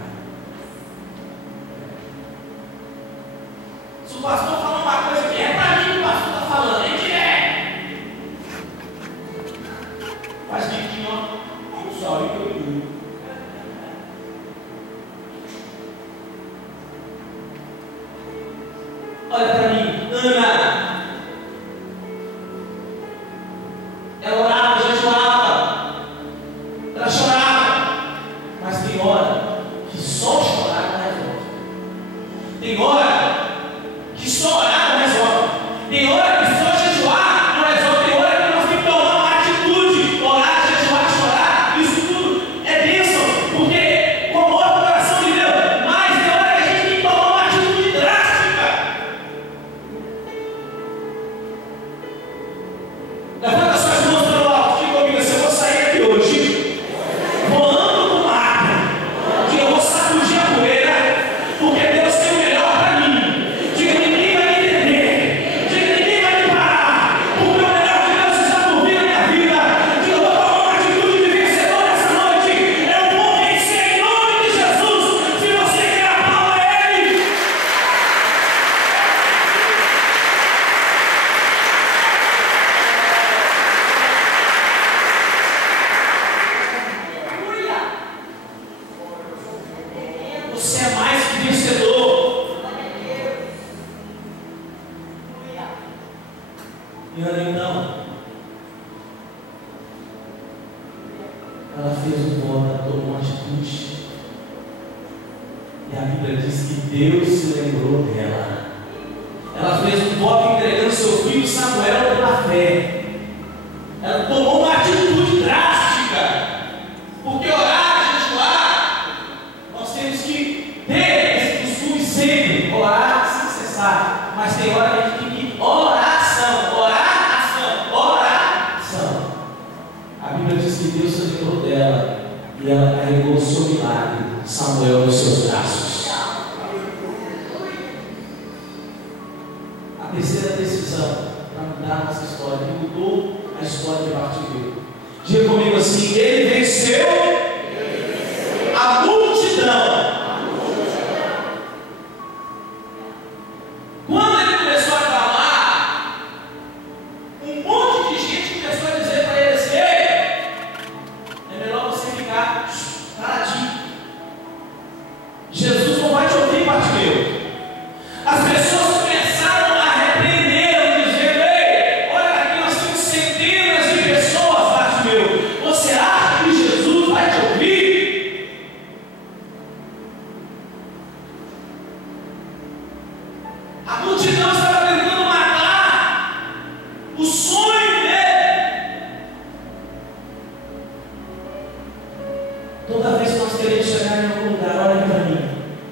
Se o pastor falar uma coisa que é para mim, o pastor está falando, é direto. Faz direitinho, ó. O sol e o tudo. Olha para mim, Ana. Ela orava, jejuava. Ela chorava. Mas tem hora que só chorar não resolve. Tem hora que só orar não resolve. Tem hora que só jejuar não resolve. Tem hora que nós temos que tomar uma atitude. Orar, jejuar, chorar. Isso tudo é bênção. Porque comove o coração de Deus. Mas tem hora que a gente tem que tomar uma atitude drástica. Levanta suas mãos para o alto. Diga comigo assim: eu vou sair aqui hoje voando com maca. Diga: eu vou sacudir a poeira. Porque Deus tem o melhor para mim. Diga: ninguém vai me entender. Diga: ninguém vai me parar. Porque o melhor de Deus está por vir na minha vida. Diga: eu vou tomar uma atitude de vencedor nessa noite. Eu vou vencer em nome de Jesus. Se você quer a palma, é Ele. Você é mais que vencedor. E Ana, então, ela fez um voto, ela tomou uma atitude. E a Bíblia diz que Deus se lembrou dela. Ela fez um voto entregando seu filho Samuel pela fé. Ela tomou uma atitude drástica. Porque orar, jejuar, nós temos que ter esse costume sempre. Orar sem cessar. Mas tem hora que a gente tem que oração. Oração. A Bíblia diz que Deus se lembrou dela. E ela carregou o seu milagre, Samuel, nos seus braços. A terceira decisão para mudar a nossa história, que mudou a a história de Bartimeu. Diga comigo assim: ele venceu a multidão. Quando ele começou a clamar, um monte de gente começou a dizer para ele assim: ei, é melhor você ficar paradinho. Jesus não vai te ouvir, Bartimeu. As pessoas começaram a repreender, dizendo: ei, olha aqui, nós temos centenas de pessoas, Bartimeu. Você acha que Jesus vai te ouvir? A multidão estava tentando matar o sonho dele. Toda vez que nós queremos chegar em algum lugar, olha para mim,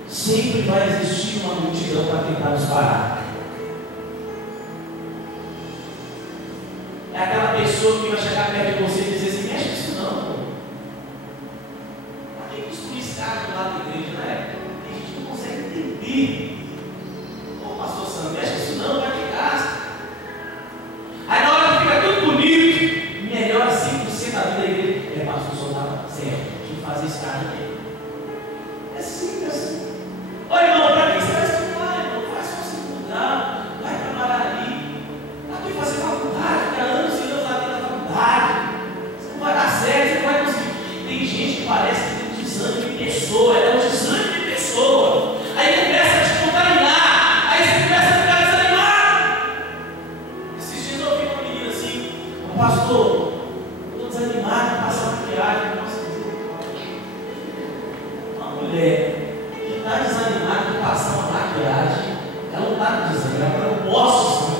sempre vai existir uma multidão para tentar nos parar. É aquela pessoa que vai chegar perto de você e dizer assim: mexe isso não, pô. Por que construir esse cara do lado da igreja, né? A gente não consegue entender. Ô pastor Sandro, mexe isso não, vai de casa. Aí na hora que fica tudo bonito, melhora 100% da vida da igreja. É, pastor, o senhor estava certo, tinha que fazer esse cara aqui. É simples assim. Ô irmão, para que você vai estudar, irmão? Faz só segundo grau, vai trabalhar ali. Aqui fazer faculdade, fica anos e anos ali na faculdade. Você não vai dar certo, você não vai conseguir. Tem gente que parece que tem um desânimo de pessoa, é um desânimo de pessoa. Aí começa a te contaminar, aí você começa a ficar desanimado. Esses dias eu ouvi uma menina assim: pastor, eu estou desanimado de passar maquiagem. Nossa, uma mulher que está desanimada de passar uma maquiagem, ela não está desanimada, ela não posso sim.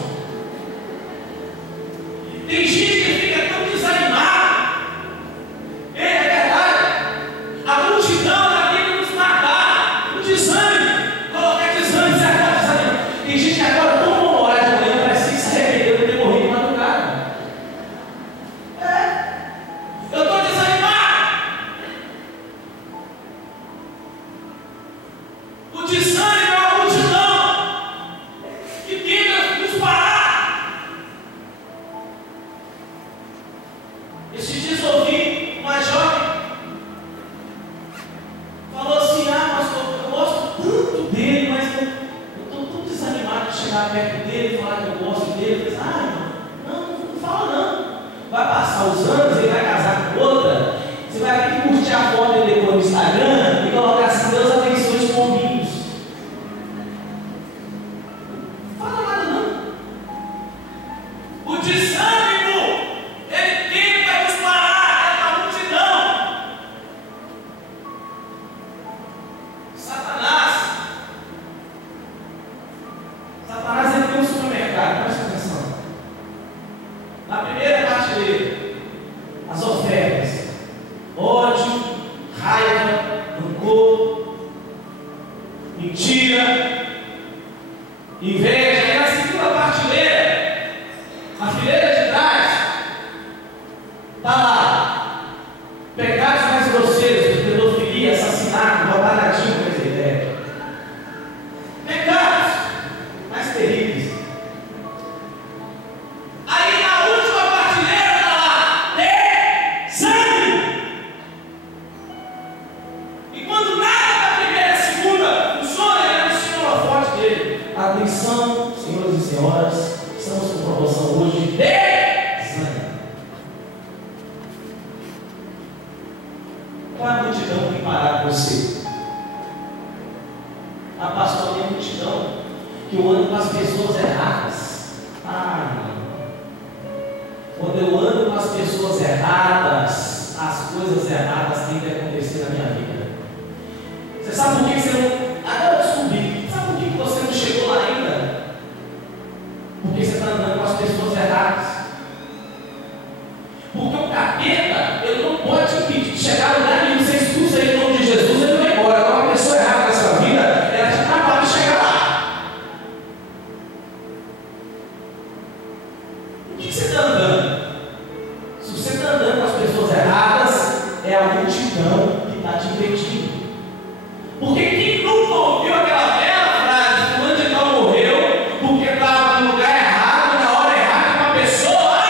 Tem gente que fica tão desanimada. É verdade. A multidão está querendo nos matar. O desânimo, colocar desânimo, você acaba desanimado. Tem gente que agora toma uma hora de manhã, parece que se arrependeu de ter morrido de madrugada. Eu estou desanimado. O desânimo é uma multidão que tenta nos parar. Esses dias eu ouvi uma jovem falou assim: pastor, eu gosto tanto dele, mas eu estou tão desanimado de chegar perto dele e falar que eu gosto dele. Eu falei: não fala não. Vai passar os anos, ele vai casar com outra, você vai ter que curtir a foto dele depois no Instagram e colocar assim: Deus abençoe os pombinhos. Fala nada não. O desânimo, ele tenta nos parar, é uma multidão. Satanás ele tem um supermercado, presta atenção. Na primeira prateleira, as ofertas: ódio, raiva, rancor, mentira, inveja. E na segunda prateleira, na fileira de trás, está lá: pecados mais grosseiros, pedofilia, assassinato, roubalhadinho, quer dizer, pecados mais terríveis. Aí na última prateleira está lá: desânimo. E quando nada da primeira e segunda funciona, ele anuncia o holofote dele. Atenção, senhoras e senhoras, estamos com promoção hoje de desânimo. Qual é a multidão que tem parado você? A pastora, tem a multidão que eu ando com as pessoas erradas. Quando eu ando com as pessoas erradas, as coisas erradas têm que acontecer na minha vida. Você sabe por que você não... Agora eu descobri. Sabe por que você não chegou lá ainda? Porque você está andando com as pessoas erradas. Porque o capeta, ele não pode impedir de chegar no lugar nenhum. Você expulsa ele em nome de Jesus, ele vai embora. Agora uma pessoa errada na sua vida, ela te atrapalha de chegar lá. Por que você está andando? Se você está andando com as pessoas erradas, é a multidão que está te impedindo. Porque quem nunca ouviu aquela bela frase: fulano de tal morreu porque estava no lugar errado, na hora errada, com uma pessoa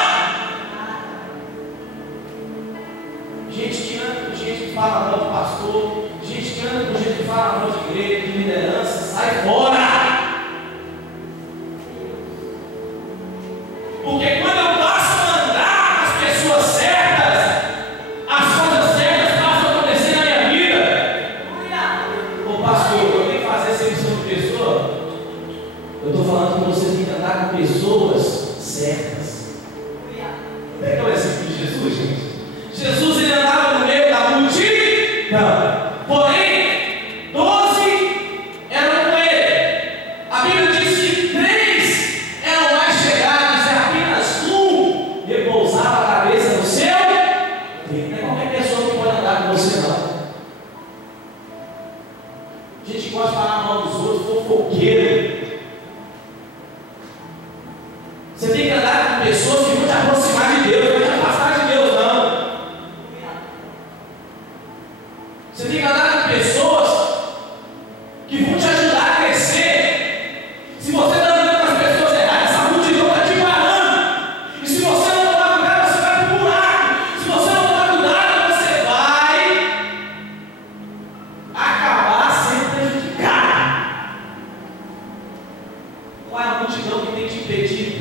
Pega o exemplo de Jesus, gente. Jesus ele andava no meio da multidão. Porém, 12 eram com ele. A Bíblia diz que 3 eram mais chegados e apenas um repousava a cabeça no seu. Não é qualquer pessoa que pode andar com você, não. A gente gosta de falar mal dos outros, fofoqueiro. Você tem que andar com pessoas que vão te aproximar de Deus, não vão te afastar de Deus, não. Você tem que andar com pessoas que vão te ajudar a crescer. Se você está andando com as pessoas erradas, essa multidão está te parando. E se você não tomar cuidado, você vai para o buraco. Se você não tomar cuidado, você vai acabar sendo prejudicado. Qual é a multidão que tem te impedido?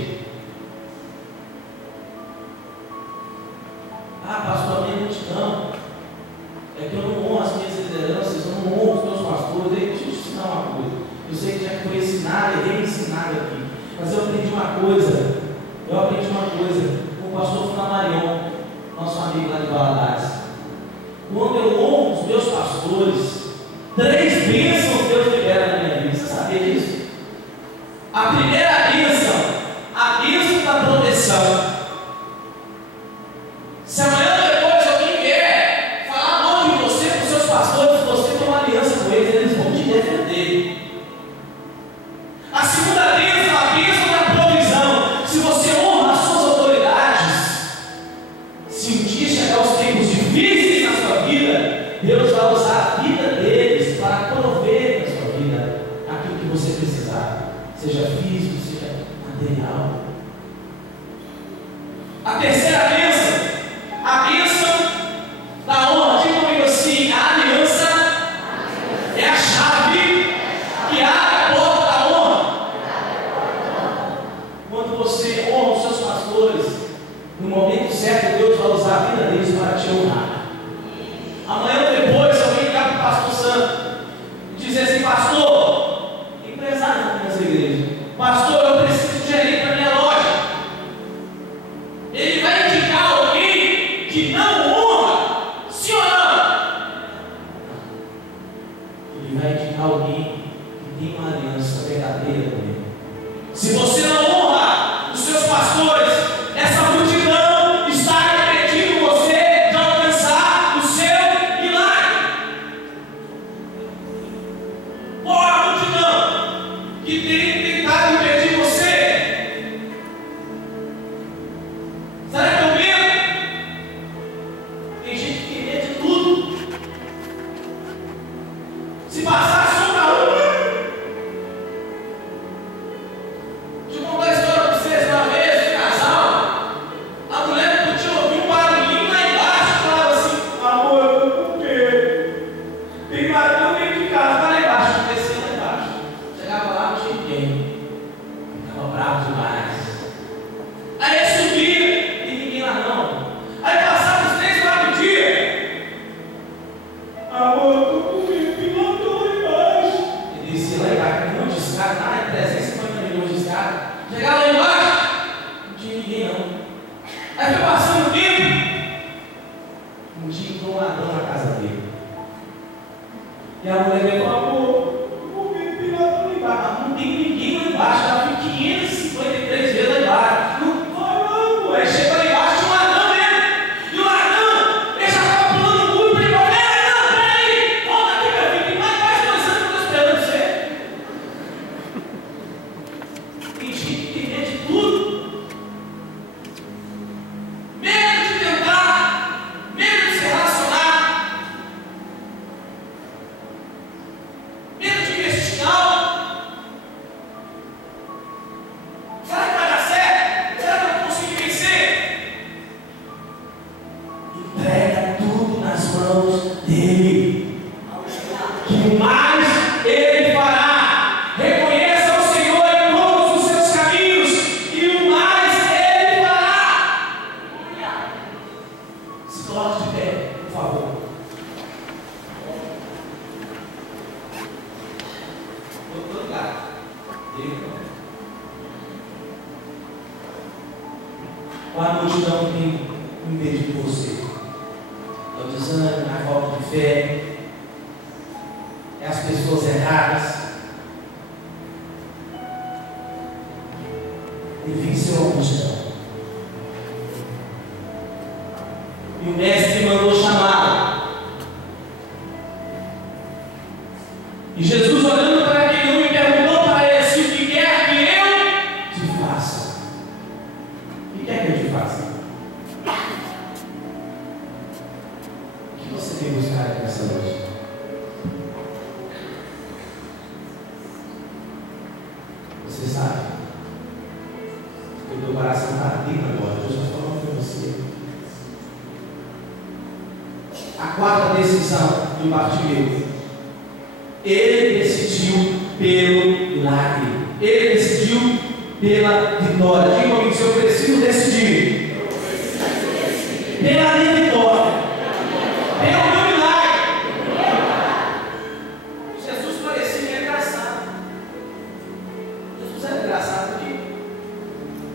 Ah, pastor, a minha multidão é que eu não honro as minhas lideranças, eu não honro os meus pastores. Deixa eu te ensinar uma coisa. Eu sei que já foi ensinado e reensinado aqui, mas eu aprendi uma coisa. Com o pastor Flamarion, nosso amigo lá de Valadares. Quando eu honro os meus pastores, 3 bênçãos Deus libera na minha vida. Você sabia disso? A primeira bênção, a bênção da proteção. Se amanhã ou depois alguém vier falar mal de você com seus pastores, você tem uma aliança com eles, eles vão te defender. A segunda bênção, a bênção da provisão. Se você honra as suas autoridades, se um dia chegar os tempos difíceis na sua vida, Deus vai usar a vida deles para prover na sua vida aquilo que você precisar, seja físico, seja material. A terceira bênção, a bênção da honra. Diga comigo assim: a aliança é a chave que abre a porta da honra. Quando você honra os seus pastores, no momento certo, Deus vai usar a vida deles para te honrar. Amanhã ou depois, alguém ligar para o pastor Santo e dizer assim: pastor, empresário aqui nessa igreja, pastor, eu preciso de gerente para minha loja. Ele vai indicar alguém que não honra, sim ou não? Ele vai indicar alguém que tem uma aliança verdadeira com ele. Se você não honra os seus pastores, essa multidão está impedindo você de alcançar o seu milagre. Qual é a multidão que tem tentado impedir você? Será que eu medo? Tem gente que tem medo de tudo. Se passar só na rua. Deixa eu contar a história para vocês. Uma vez, de casal, a mulher não podia ouvir um barulhinho lá embaixo. Falava assim: amor, eu estou com medo. Tem barulho dentro de casa, vai lá embaixo. Eu descia lá embaixo. Chegava lá, não tinha ninguém. Ficava bravo demais. Aí ele subia e ninguém lá não. Aí passava os 3, 4 dias. Amor, eu estou com medo, tem motor lá embaixo. Ele descia lá embaixo, com um monte de escada, lá é 350 milhões de escada. Chegava lá embaixo, não tinha ninguém não. Aí foi passando o tempo. Um dia entrou um ladrão na casa dele. E a mulher veio e falou: amor, eu vou ver tem ladrão lá embaixo. Não tem ninguém lá embaixo, ela foi 553 vezes lá embaixo. Não vai não, pô. Aí chega lá embaixo, tinha um ladrão mesmo. E o ladrão, ele já estava pulando o muro para ele falar: não, peraí, volta aqui, meu filho, tem mais 2 anos que eu estou esperando você. Tem gente que tem medo de tudo. Medo de tentar, medo de se relacionar, medo ou a multidão que tem impedido você? É o desânimo, a falta de fé, é as pessoas erradas. E venceu a multidão. E o mestre mandou chamá-lo. E Jesus, olhando para aquele homem, perguntou para ele assim: o que quer que eu te faça? O que quer que eu te faça? O que você tem buscado aqui nessa noite? Você sabe? O teu coração está ardendo agora. Deus está falando com você. A quarta decisão de Bartimeu. Ele decidiu pelo milagre. Ele decidiu pela vitória. Diga comigo, se eu preciso decidir pela minha vitória, pelo meu milagre. Jesus parecia engraçado. Jesus era engraçado porque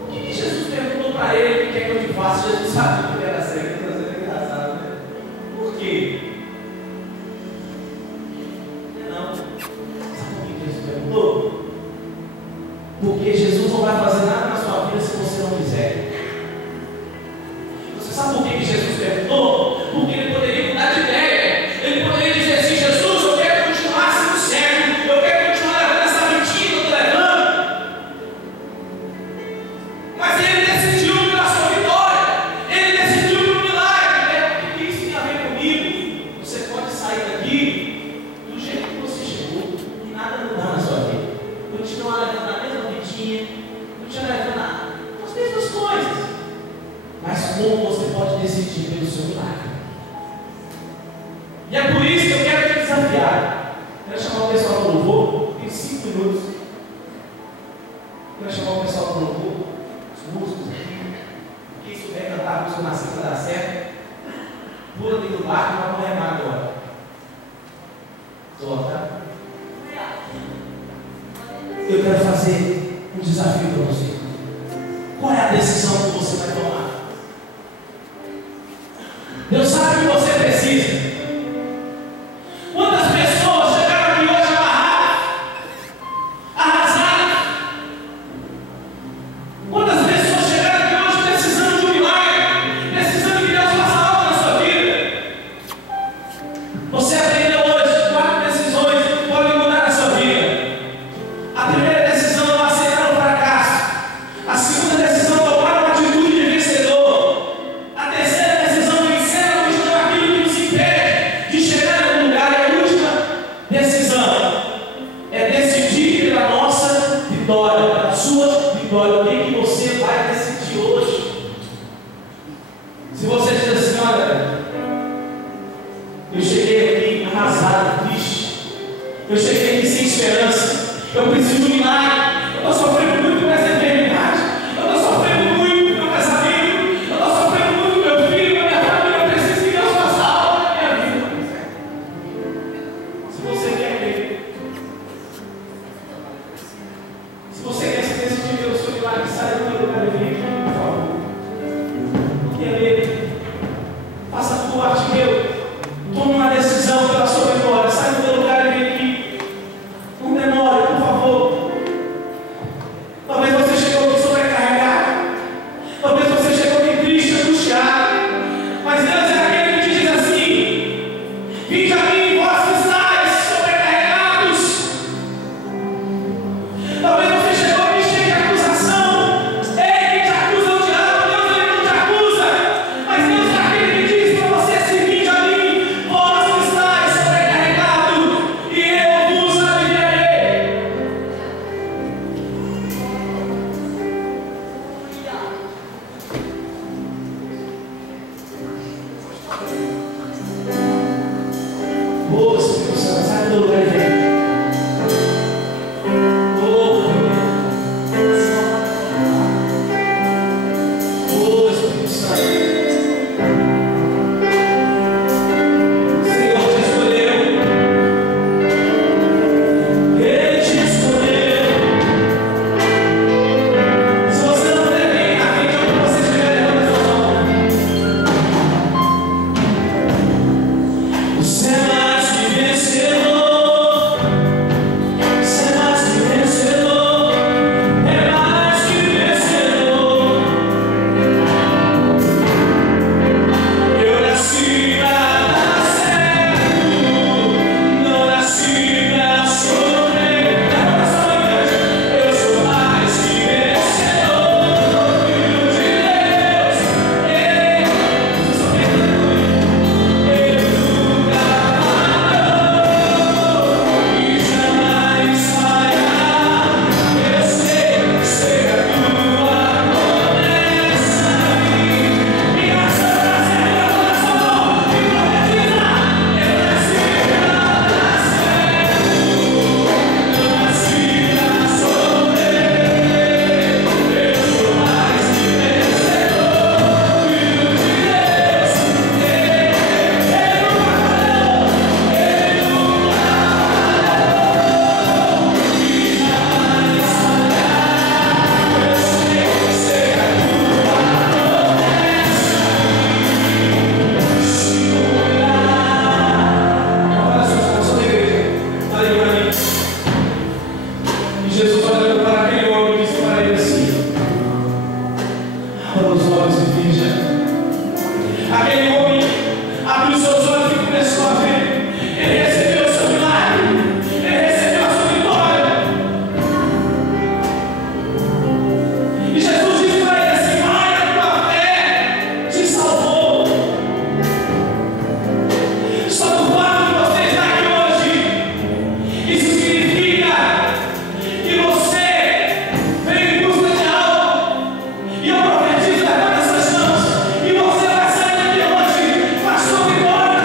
o que Jesus perguntou para ele: o que é que eu te faço? Jesus sabe que ele era cego, então ele era engraçado, né? Por quê? Porque Jesus não vai fazer nada na sua vida se você não quiser. Você sabe por que Jesus perguntou? Porque ele poderia mudar de ideia. Ele poderia dizer assim: Jesus, eu quero continuar sendo cego, eu quero continuar levando essa mentira que eu estou levando. Mas ele decidiu pela sua vitória. Ele decidiu pelo milagre. O que isso tem a ver comigo? Você pode sair daqui do jeito que você chegou e nada mudar na sua vida. Continuar levando a mesma vidinha, continuar levando as mesmas coisas. Mas como você pode decidir pelo seu milagre? E é por isso que eu quero te desafiar. Quero chamar o pessoal do louvor. Tem 5 minutos. Quero chamar o pessoal do louvor, os músicos aqui. Quem souber cantar a música na cima dá certo. Pula dentro do barco e vai remar agora. Solta. Eu quero fazer um desafio para você. Qual é a decisão que você vai tomar? Deus sabe o que você precisa. Quantas pessoas chegaram aqui hoje amarradas, arrasadas? Quantas pessoas chegaram aqui hoje precisando de um milagre, precisando que Deus faça algo na sua vida? Você aprendeu hoje 4 decisões que podem mudar a sua vida. A primeira decisão é não aceitar o fracasso. A segunda decisão é tomar uma atitude os olhos e veja. Aquele homem abriu seus olhos e começou a ver. Ele recebeu o seu milagre. Ele recebeu a sua vitória. E Jesus disse para ele assim: vai, a tua fé te salvou. Só do fato de você estar aqui hoje, isso significa que você veio em busca de algo. E eu profetizo agora nessas mãos, e você vai sair daqui hoje com a sua vitória,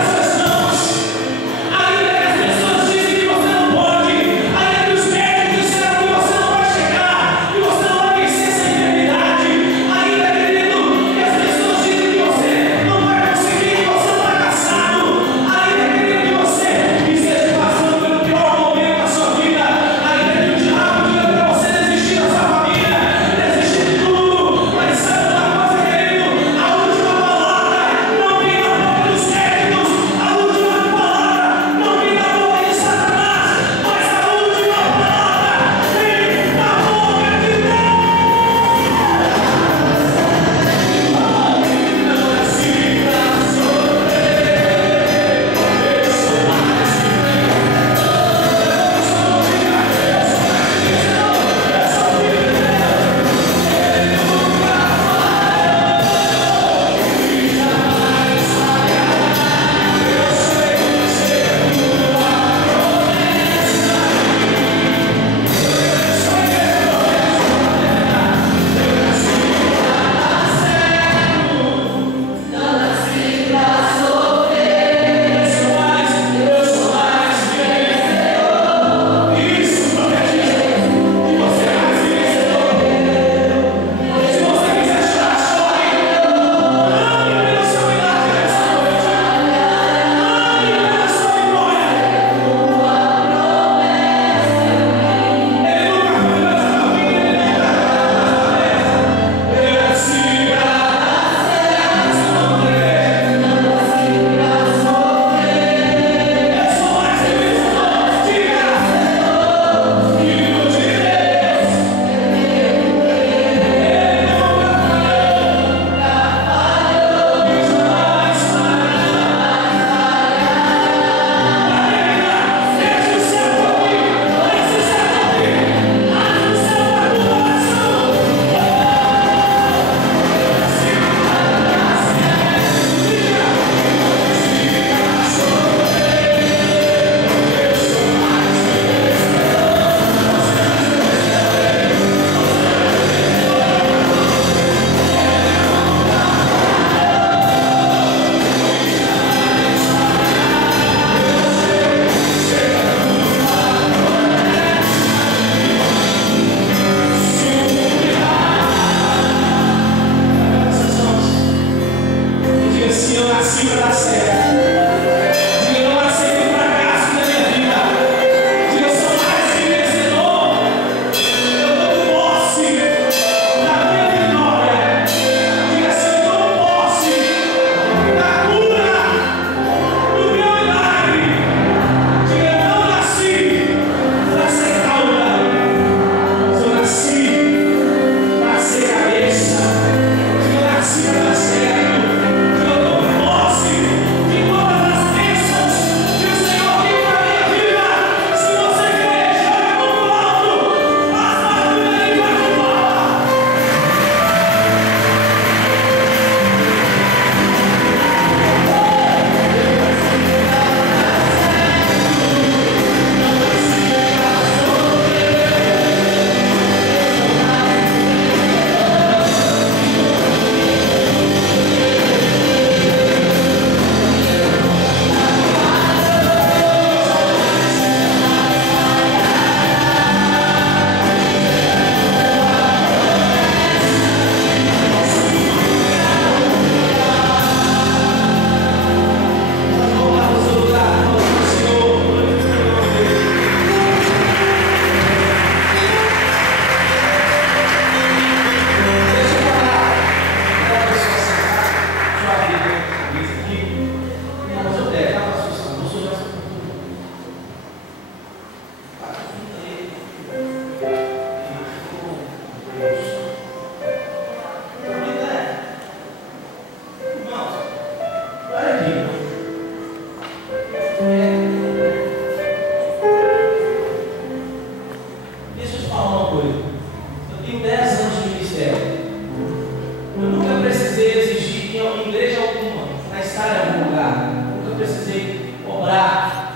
precisei cobrar.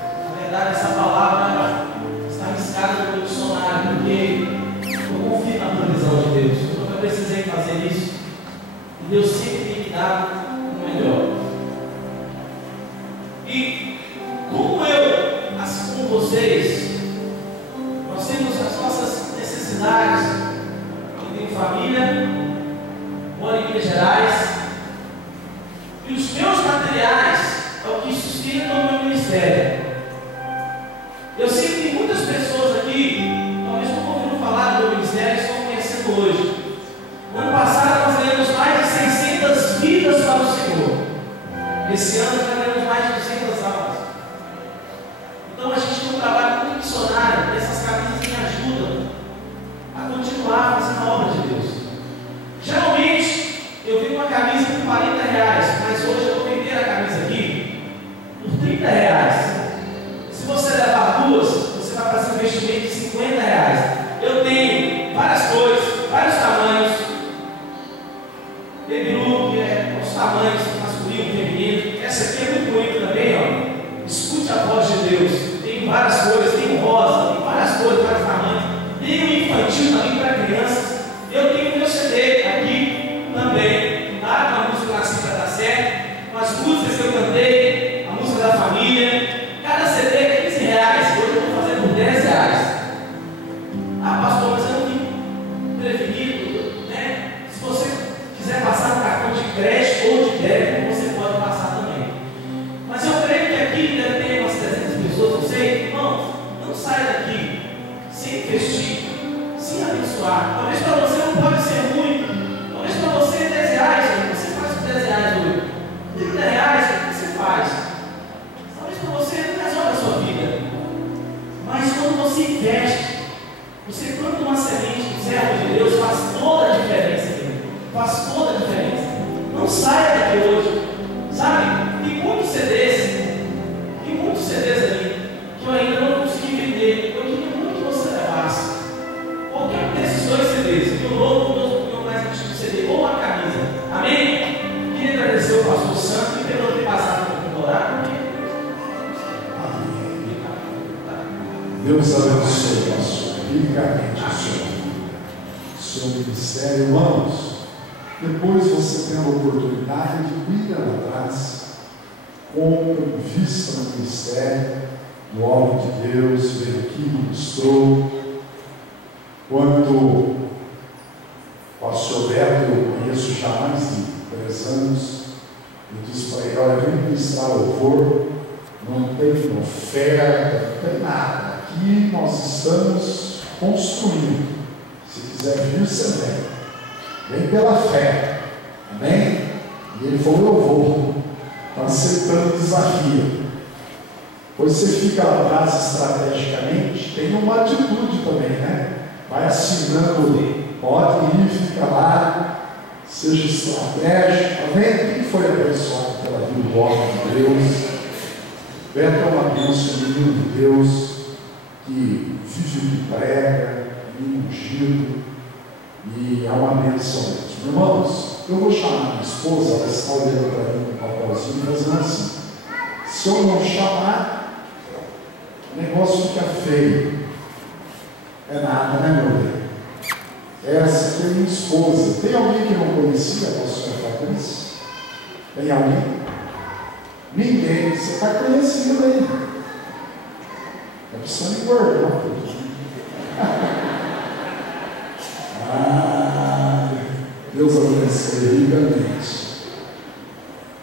Na verdade, essa palavra está arriscada no meu dicionário, porque eu confio na provisão de Deus. Eu nunca precisei fazer isso. E Deus sempre tem me dado o melhor. E como eu, assim como vocês, nós temos as nossas necessidades. Eu tenho família, moro em Minas Gerais, e os meus materiais é o que sustenta o meu ministério. Eu sei que tem muitas pessoas aqui, talvez não ouviram falar do meu ministério, estão conhecendo hoje. No ano passado nós ganhamos mais de 600 vidas para o Senhor. Esse ano nós ganhamos mais de 200 almas. Então a gente tem um trabalho muito missionário, e essas camisas me ajudam a continuar fazendo a obra de Deus. Geralmente eu vi uma camisa por R$40, mas hoje eu vou vender a camisa aqui por R$30. Se você levar duas, você vai fazer um investimento de R$50. Eu tenho várias cores, vários tamanhos. Baby look, os tamanhos masculino, feminino. Essa aqui é muito bonita também, ó. Escute a voz de Deus. Tem várias cores, tem rosa, tem várias cores, vários tamanhos. Tem um infantil também para crianças. Eu tenho meu CD aqui também, tá? Com a música Nasci Pra Dar Certo, com as músicas que eu cantei, a música da família. Cada CD é R$15. Hoje eu estou fazendo por R$10. Ah, pastor, mas eu não vim prevenido, né? Se você quiser passar um cartão de crédito ou de débito, você pode passar também. Mas eu creio que aqui deve ter umas 300 pessoas, não sei. Irmãos, não saia daqui sem investir, sem abençoar. Talvez para você não pode ser muito. Talvez para você R$10, você faz com R$10 hoje. R$30, o que você faz? Talvez para você não resolve a sua vida. Mas quando você investe, você planta uma semente do servo de Deus, faz toda a diferença. Faz toda a diferença. Não saia daqui hoje. Sabe? Tem muitos CDs ali que eu ainda não consegui vender. Eu queria muito que você levasse. Qualquer um desses dois CDs, o novo ou o mais antigo CD, ou uma camisa. Amém? Queria agradecer ao pastor Santo e pelo ter passado por orar. Amém. Deus abençoe, pastor, ricamente o seu ministério. Irmãos, depois você tem a oportunidade de ir atrás, com vista no ministério, no homem de Deus, veio aqui, ministrou. Quando o pastor Beto, eu conheço já há mais de 3 anos, eu disse para ele: olha, vem ministrar louvor, não tem oferta, não tem nada. Aqui nós estamos construindo. Se quiser vir, você vem. Vem pela fé. Amém? E ele falou: eu vou. Está aceitando o desafio. Pois você fica atrás estrategicamente, tem uma atitude também, né? Vai assinando, pode ir, fica lá, seja estratégico. Amém? Quem foi abençoado pela vida do homem de Deus? Beto é uma bênção, menino de Deus, que vive o que prega, ungido, e é uma bênção mesmo. Irmãos, eu vou chamar minha esposa, ela está olhando para mim com um papelzinho, fazendo assim. Se eu não chamar, o negócio fica feio. É nada, né, meu bem? Essa aqui é minha esposa. Tem alguém que não conhecia a pastora Patrícia? Tem alguém? Ninguém. Você está conhecido aí. Está precisando engordar um pouquinho. Deus abençoe ricamente.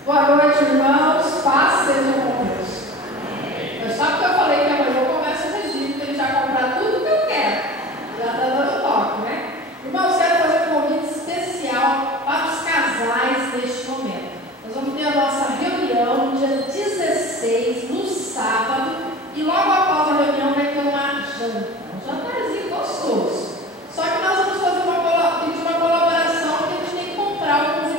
Boa noite, irmãos. Paz seja com Deus. Mas só porque eu falei que amanhã eu começo o regime, que ele já comprar tudo que eu quero. Já está dando toque, né? Irmãos, quero fazer um convite especial para os casais neste momento. Nós vamos ter a nossa reunião no dia 16, no sábado, e logo após a reunião vai ter uma janta. Um jantarzinho gostoso. Só que nós vamos fazer pedir uma colaboração, porque a gente tem que comprar alguns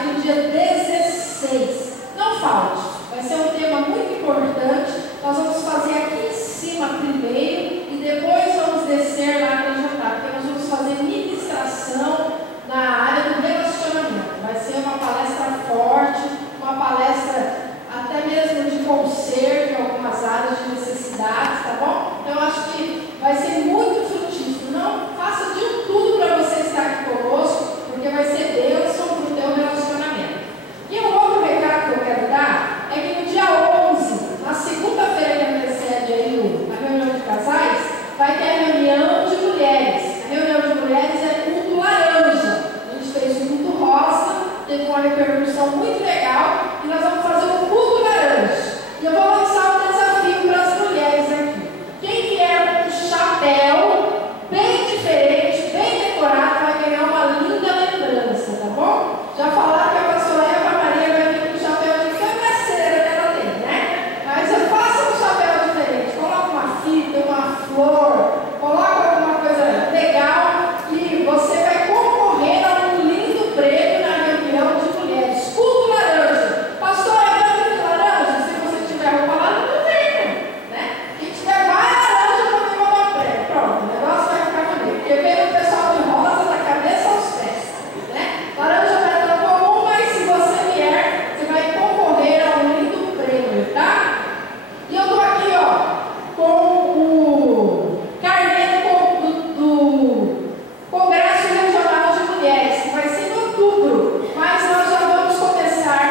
aniversário no dia 16. Não falte, vai ser um tema muito importante. Nós vamos fazer aqui em cima primeiro e depois vamos descer lá para jantar, porque nós vamos fazer ministração na área do relacionamento. Vai ser uma palestra forte, uma palestra até mesmo de conserto em algumas áreas de necessidades, tá bom? Então eu acho que vai ser muito frutífero. Não faça de tudo para você estar aqui conosco, porque vai ser bênção para o teu relacionamento. E um outro recado que eu quero dar é que no dia 11, na segunda-feira que antecede aí a reunião de casais, vai ter a reunião de mulheres. A reunião de mulheres é culto laranja. A gente fez o culto rosa, teve uma repercussão muito legal e nós vamos fazer um culto laranja. E eu vou lançar um desafio para as mulheres aqui. Quem vier com um chapéu bem diferente, bem decorado, vai ganhar uma linda lembrança, tá bom? Já falaram que a pastora Eva Maria vai vir com um chapéu de cangaceira que ela tem, né? Mas eu faço um chapéu diferente. Coloca uma fita, uma flor, coloca alguma coisa legal e você vai concorrer a um lindo prêmio na reunião de mulheres. Culto laranja. Pastora, é culto laranja? Se você tiver roupa lá, não tem, né? Quem tiver mais laranja também vai dar prêmio. Pronto, o negócio vai ficar maneiro. Porque veio o pessoal de rosa da cabeça aos pés, né? Laranja não é tão comum, mas se você vier, você vai concorrer a um lindo prêmio, tá? E eu tô aqui, ó, com o carnê do Congresso Regional de Mulheres, que vai ser em outubro, mas nós já vamos começar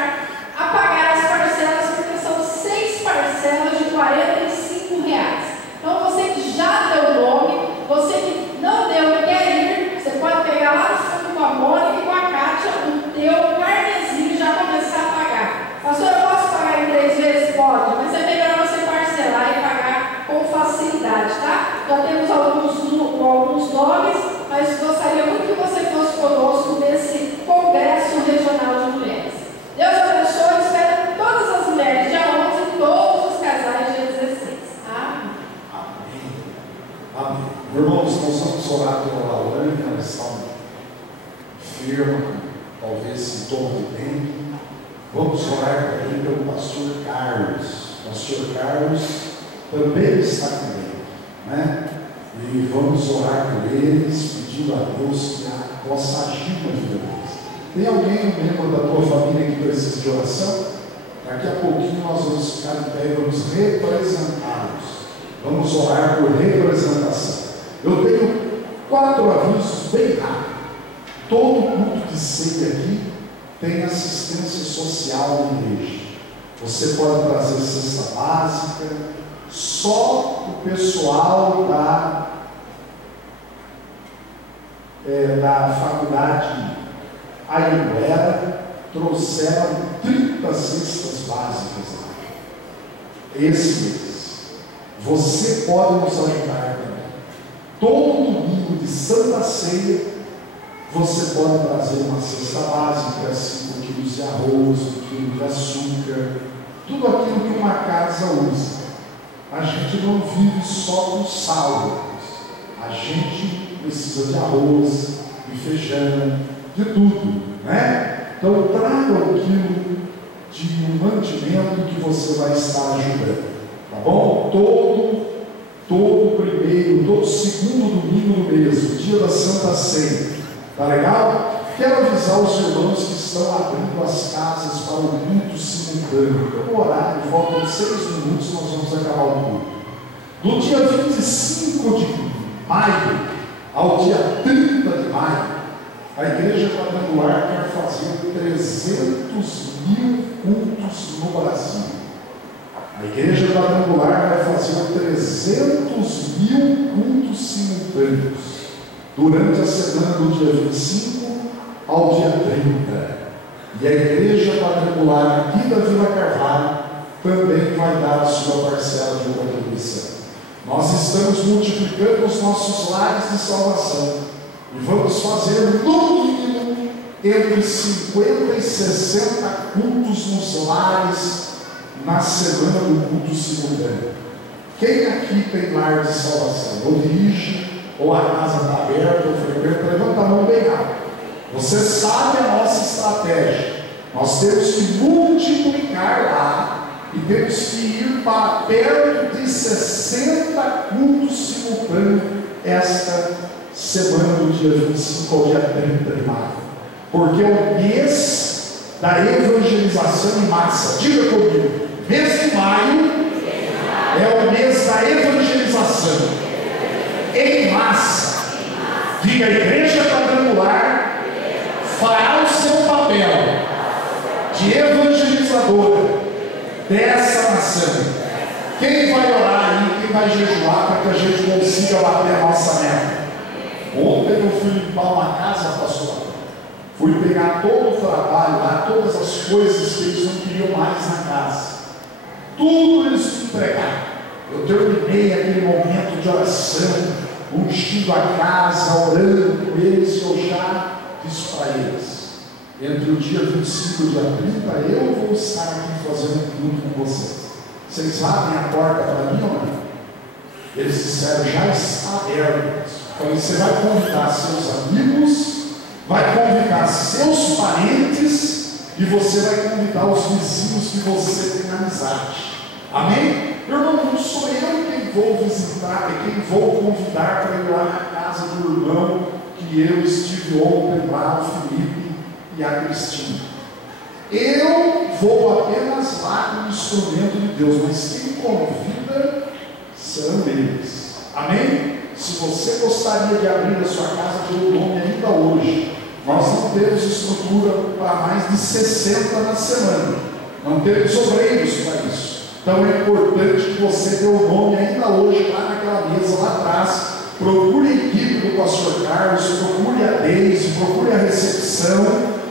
a pagar as parcelas, porque são 6 parcelas de R$45. Então você que já deu nome, você que não deu e quer ir, você pode pegar lá no fundo com a Mônica e com a Kátia o teu carnezinho e já começar a pagar. Pastor, eu posso pagar em 3 vezes? Pode, mas é melhor você parcelar e pagar com facilidade, tá? Já temos alguns nomes, mas gostaria muito que você fosse conosco nesse Congresso Regional de Mulheres. Deus abençoe, espero todas as mulheres, dia 11 e todos os casais, dia 16. Amém. Amém. Irmãos, nós vamos orar pela Laurane, ela está enferma, talvez sintoma de dengue. Vamos orar também pelo pastor Carlos. O pastor Carlos também está com dengue, né? E vamos orar por eles, pedindo a Deus que possa agir na vida deles. Tem alguém, um membro da tua família que precisa de oração? Daqui a pouquinho nós vamos ficar em pé e vamos representá-los. Vamos orar por representação. Eu tenho 4 avisos bem rápidos. Todo culto de ceia aqui tem assistência social na igreja. Você pode trazer cesta básica. Só o pessoal da faculdade Anhanguera trouxeram 30 cestas básicas lá. Esse mês. Você pode nos ajudar também. Todo domingo de Santa Ceia, você pode trazer uma cesta básica, 5 quilos de arroz, 1 quilo de açúcar, tudo aquilo que uma casa usa. A gente não vive só com sal, a gente precisa de arroz, de feijão, de tudo, né? Então traga o quilo de mantimento que você vai estar ajudando, tá bom? Todo segundo domingo do mês, o dia da Santa Ceia, tá legal? Quero avisar os irmãos que estão abrindo as casas para o culto simultâneo. Pelo horário, faltam 6 minutos, nós vamos acabar o culto. Do dia 25 de maio ao dia 30 de maio, a Igreja Quadrangular quer fazer 300 mil cultos no Brasil. A Igreja Quadrangular vai fazer 300 mil cultos simultâneos durante a semana do dia 25 ao dia 30. E a Igreja Quadrangular aqui da Vila Carvalho também vai dar a sua parcela de contribuição. Nós estamos multiplicando os nossos lares de salvação e vamos fazer no mínimo entre 50 e 60 cultos nos lares na semana do culto simultâneo. Quem aqui tem lar de salvação? Ou dirige, ou a casa está aberta, ou frequenta, levanta a mão bem alto. Você sabe a nossa estratégia. Nós temos que multiplicar lá e temos que ir para perto de 60 cultos simultâneos esta semana, do dia 25 ao dia 30 de maio. Porque é o mês da evangelização em massa. Diga comigo, mês de maio é o mês da evangelização em massa. Diga, a igreja quadrangular fará o seu papel de evangelizadora dessa nação. Quem vai orar aí, quem vai jejuar para que a gente consiga bater a nossa meta? Ontem eu fui limpar uma casa, pastor. Fui pegar todo o trabalho lá, todas as coisas que eles não queriam mais na casa. Tudo eles me entregaram. Eu terminei aquele momento de oração, ungindo a casa, orando com eles, e eu já disse para eles: entre o dia 25 e o dia 30, eu vou estar aqui fazendo um culto com vocês. Vocês abrem a porta para mim ou não? Eles disseram: já está aberto. Falei: você vai convidar seus amigos, vai convidar seus parentes, e você vai convidar os vizinhos que você tem amizade. Amém? Irmão, não sou eu quem vou visitar, é quem vou convidar para ir lá na casa do irmão que eu estive ontem lá, o Felipe e a Cristina. Eu vou apenas lá como instrumento de Deus, mas quem convida são eles. Amém? Se você gostaria de abrir a sua casa pelo nome ainda hoje, nós não temos estrutura para mais de 60 na semana, não temos obreiros para isso. Então é importante que você dê o nome ainda hoje lá naquela mesa lá atrás. Procure a equipe do pastor Carlos, procure a Deise, procure a recepção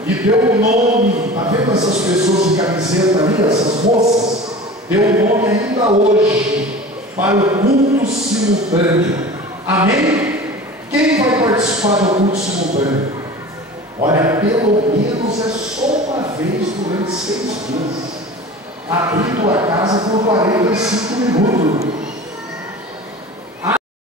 e dê o nome. Está vendo essas pessoas de camiseta ali, essas moças? Dê o nome ainda hoje para o culto simultâneo. Amém? Quem vai participar do culto simultâneo? Olha, pelo menos é só uma vez durante 6 meses. Abrir tua casa por 45 minutos.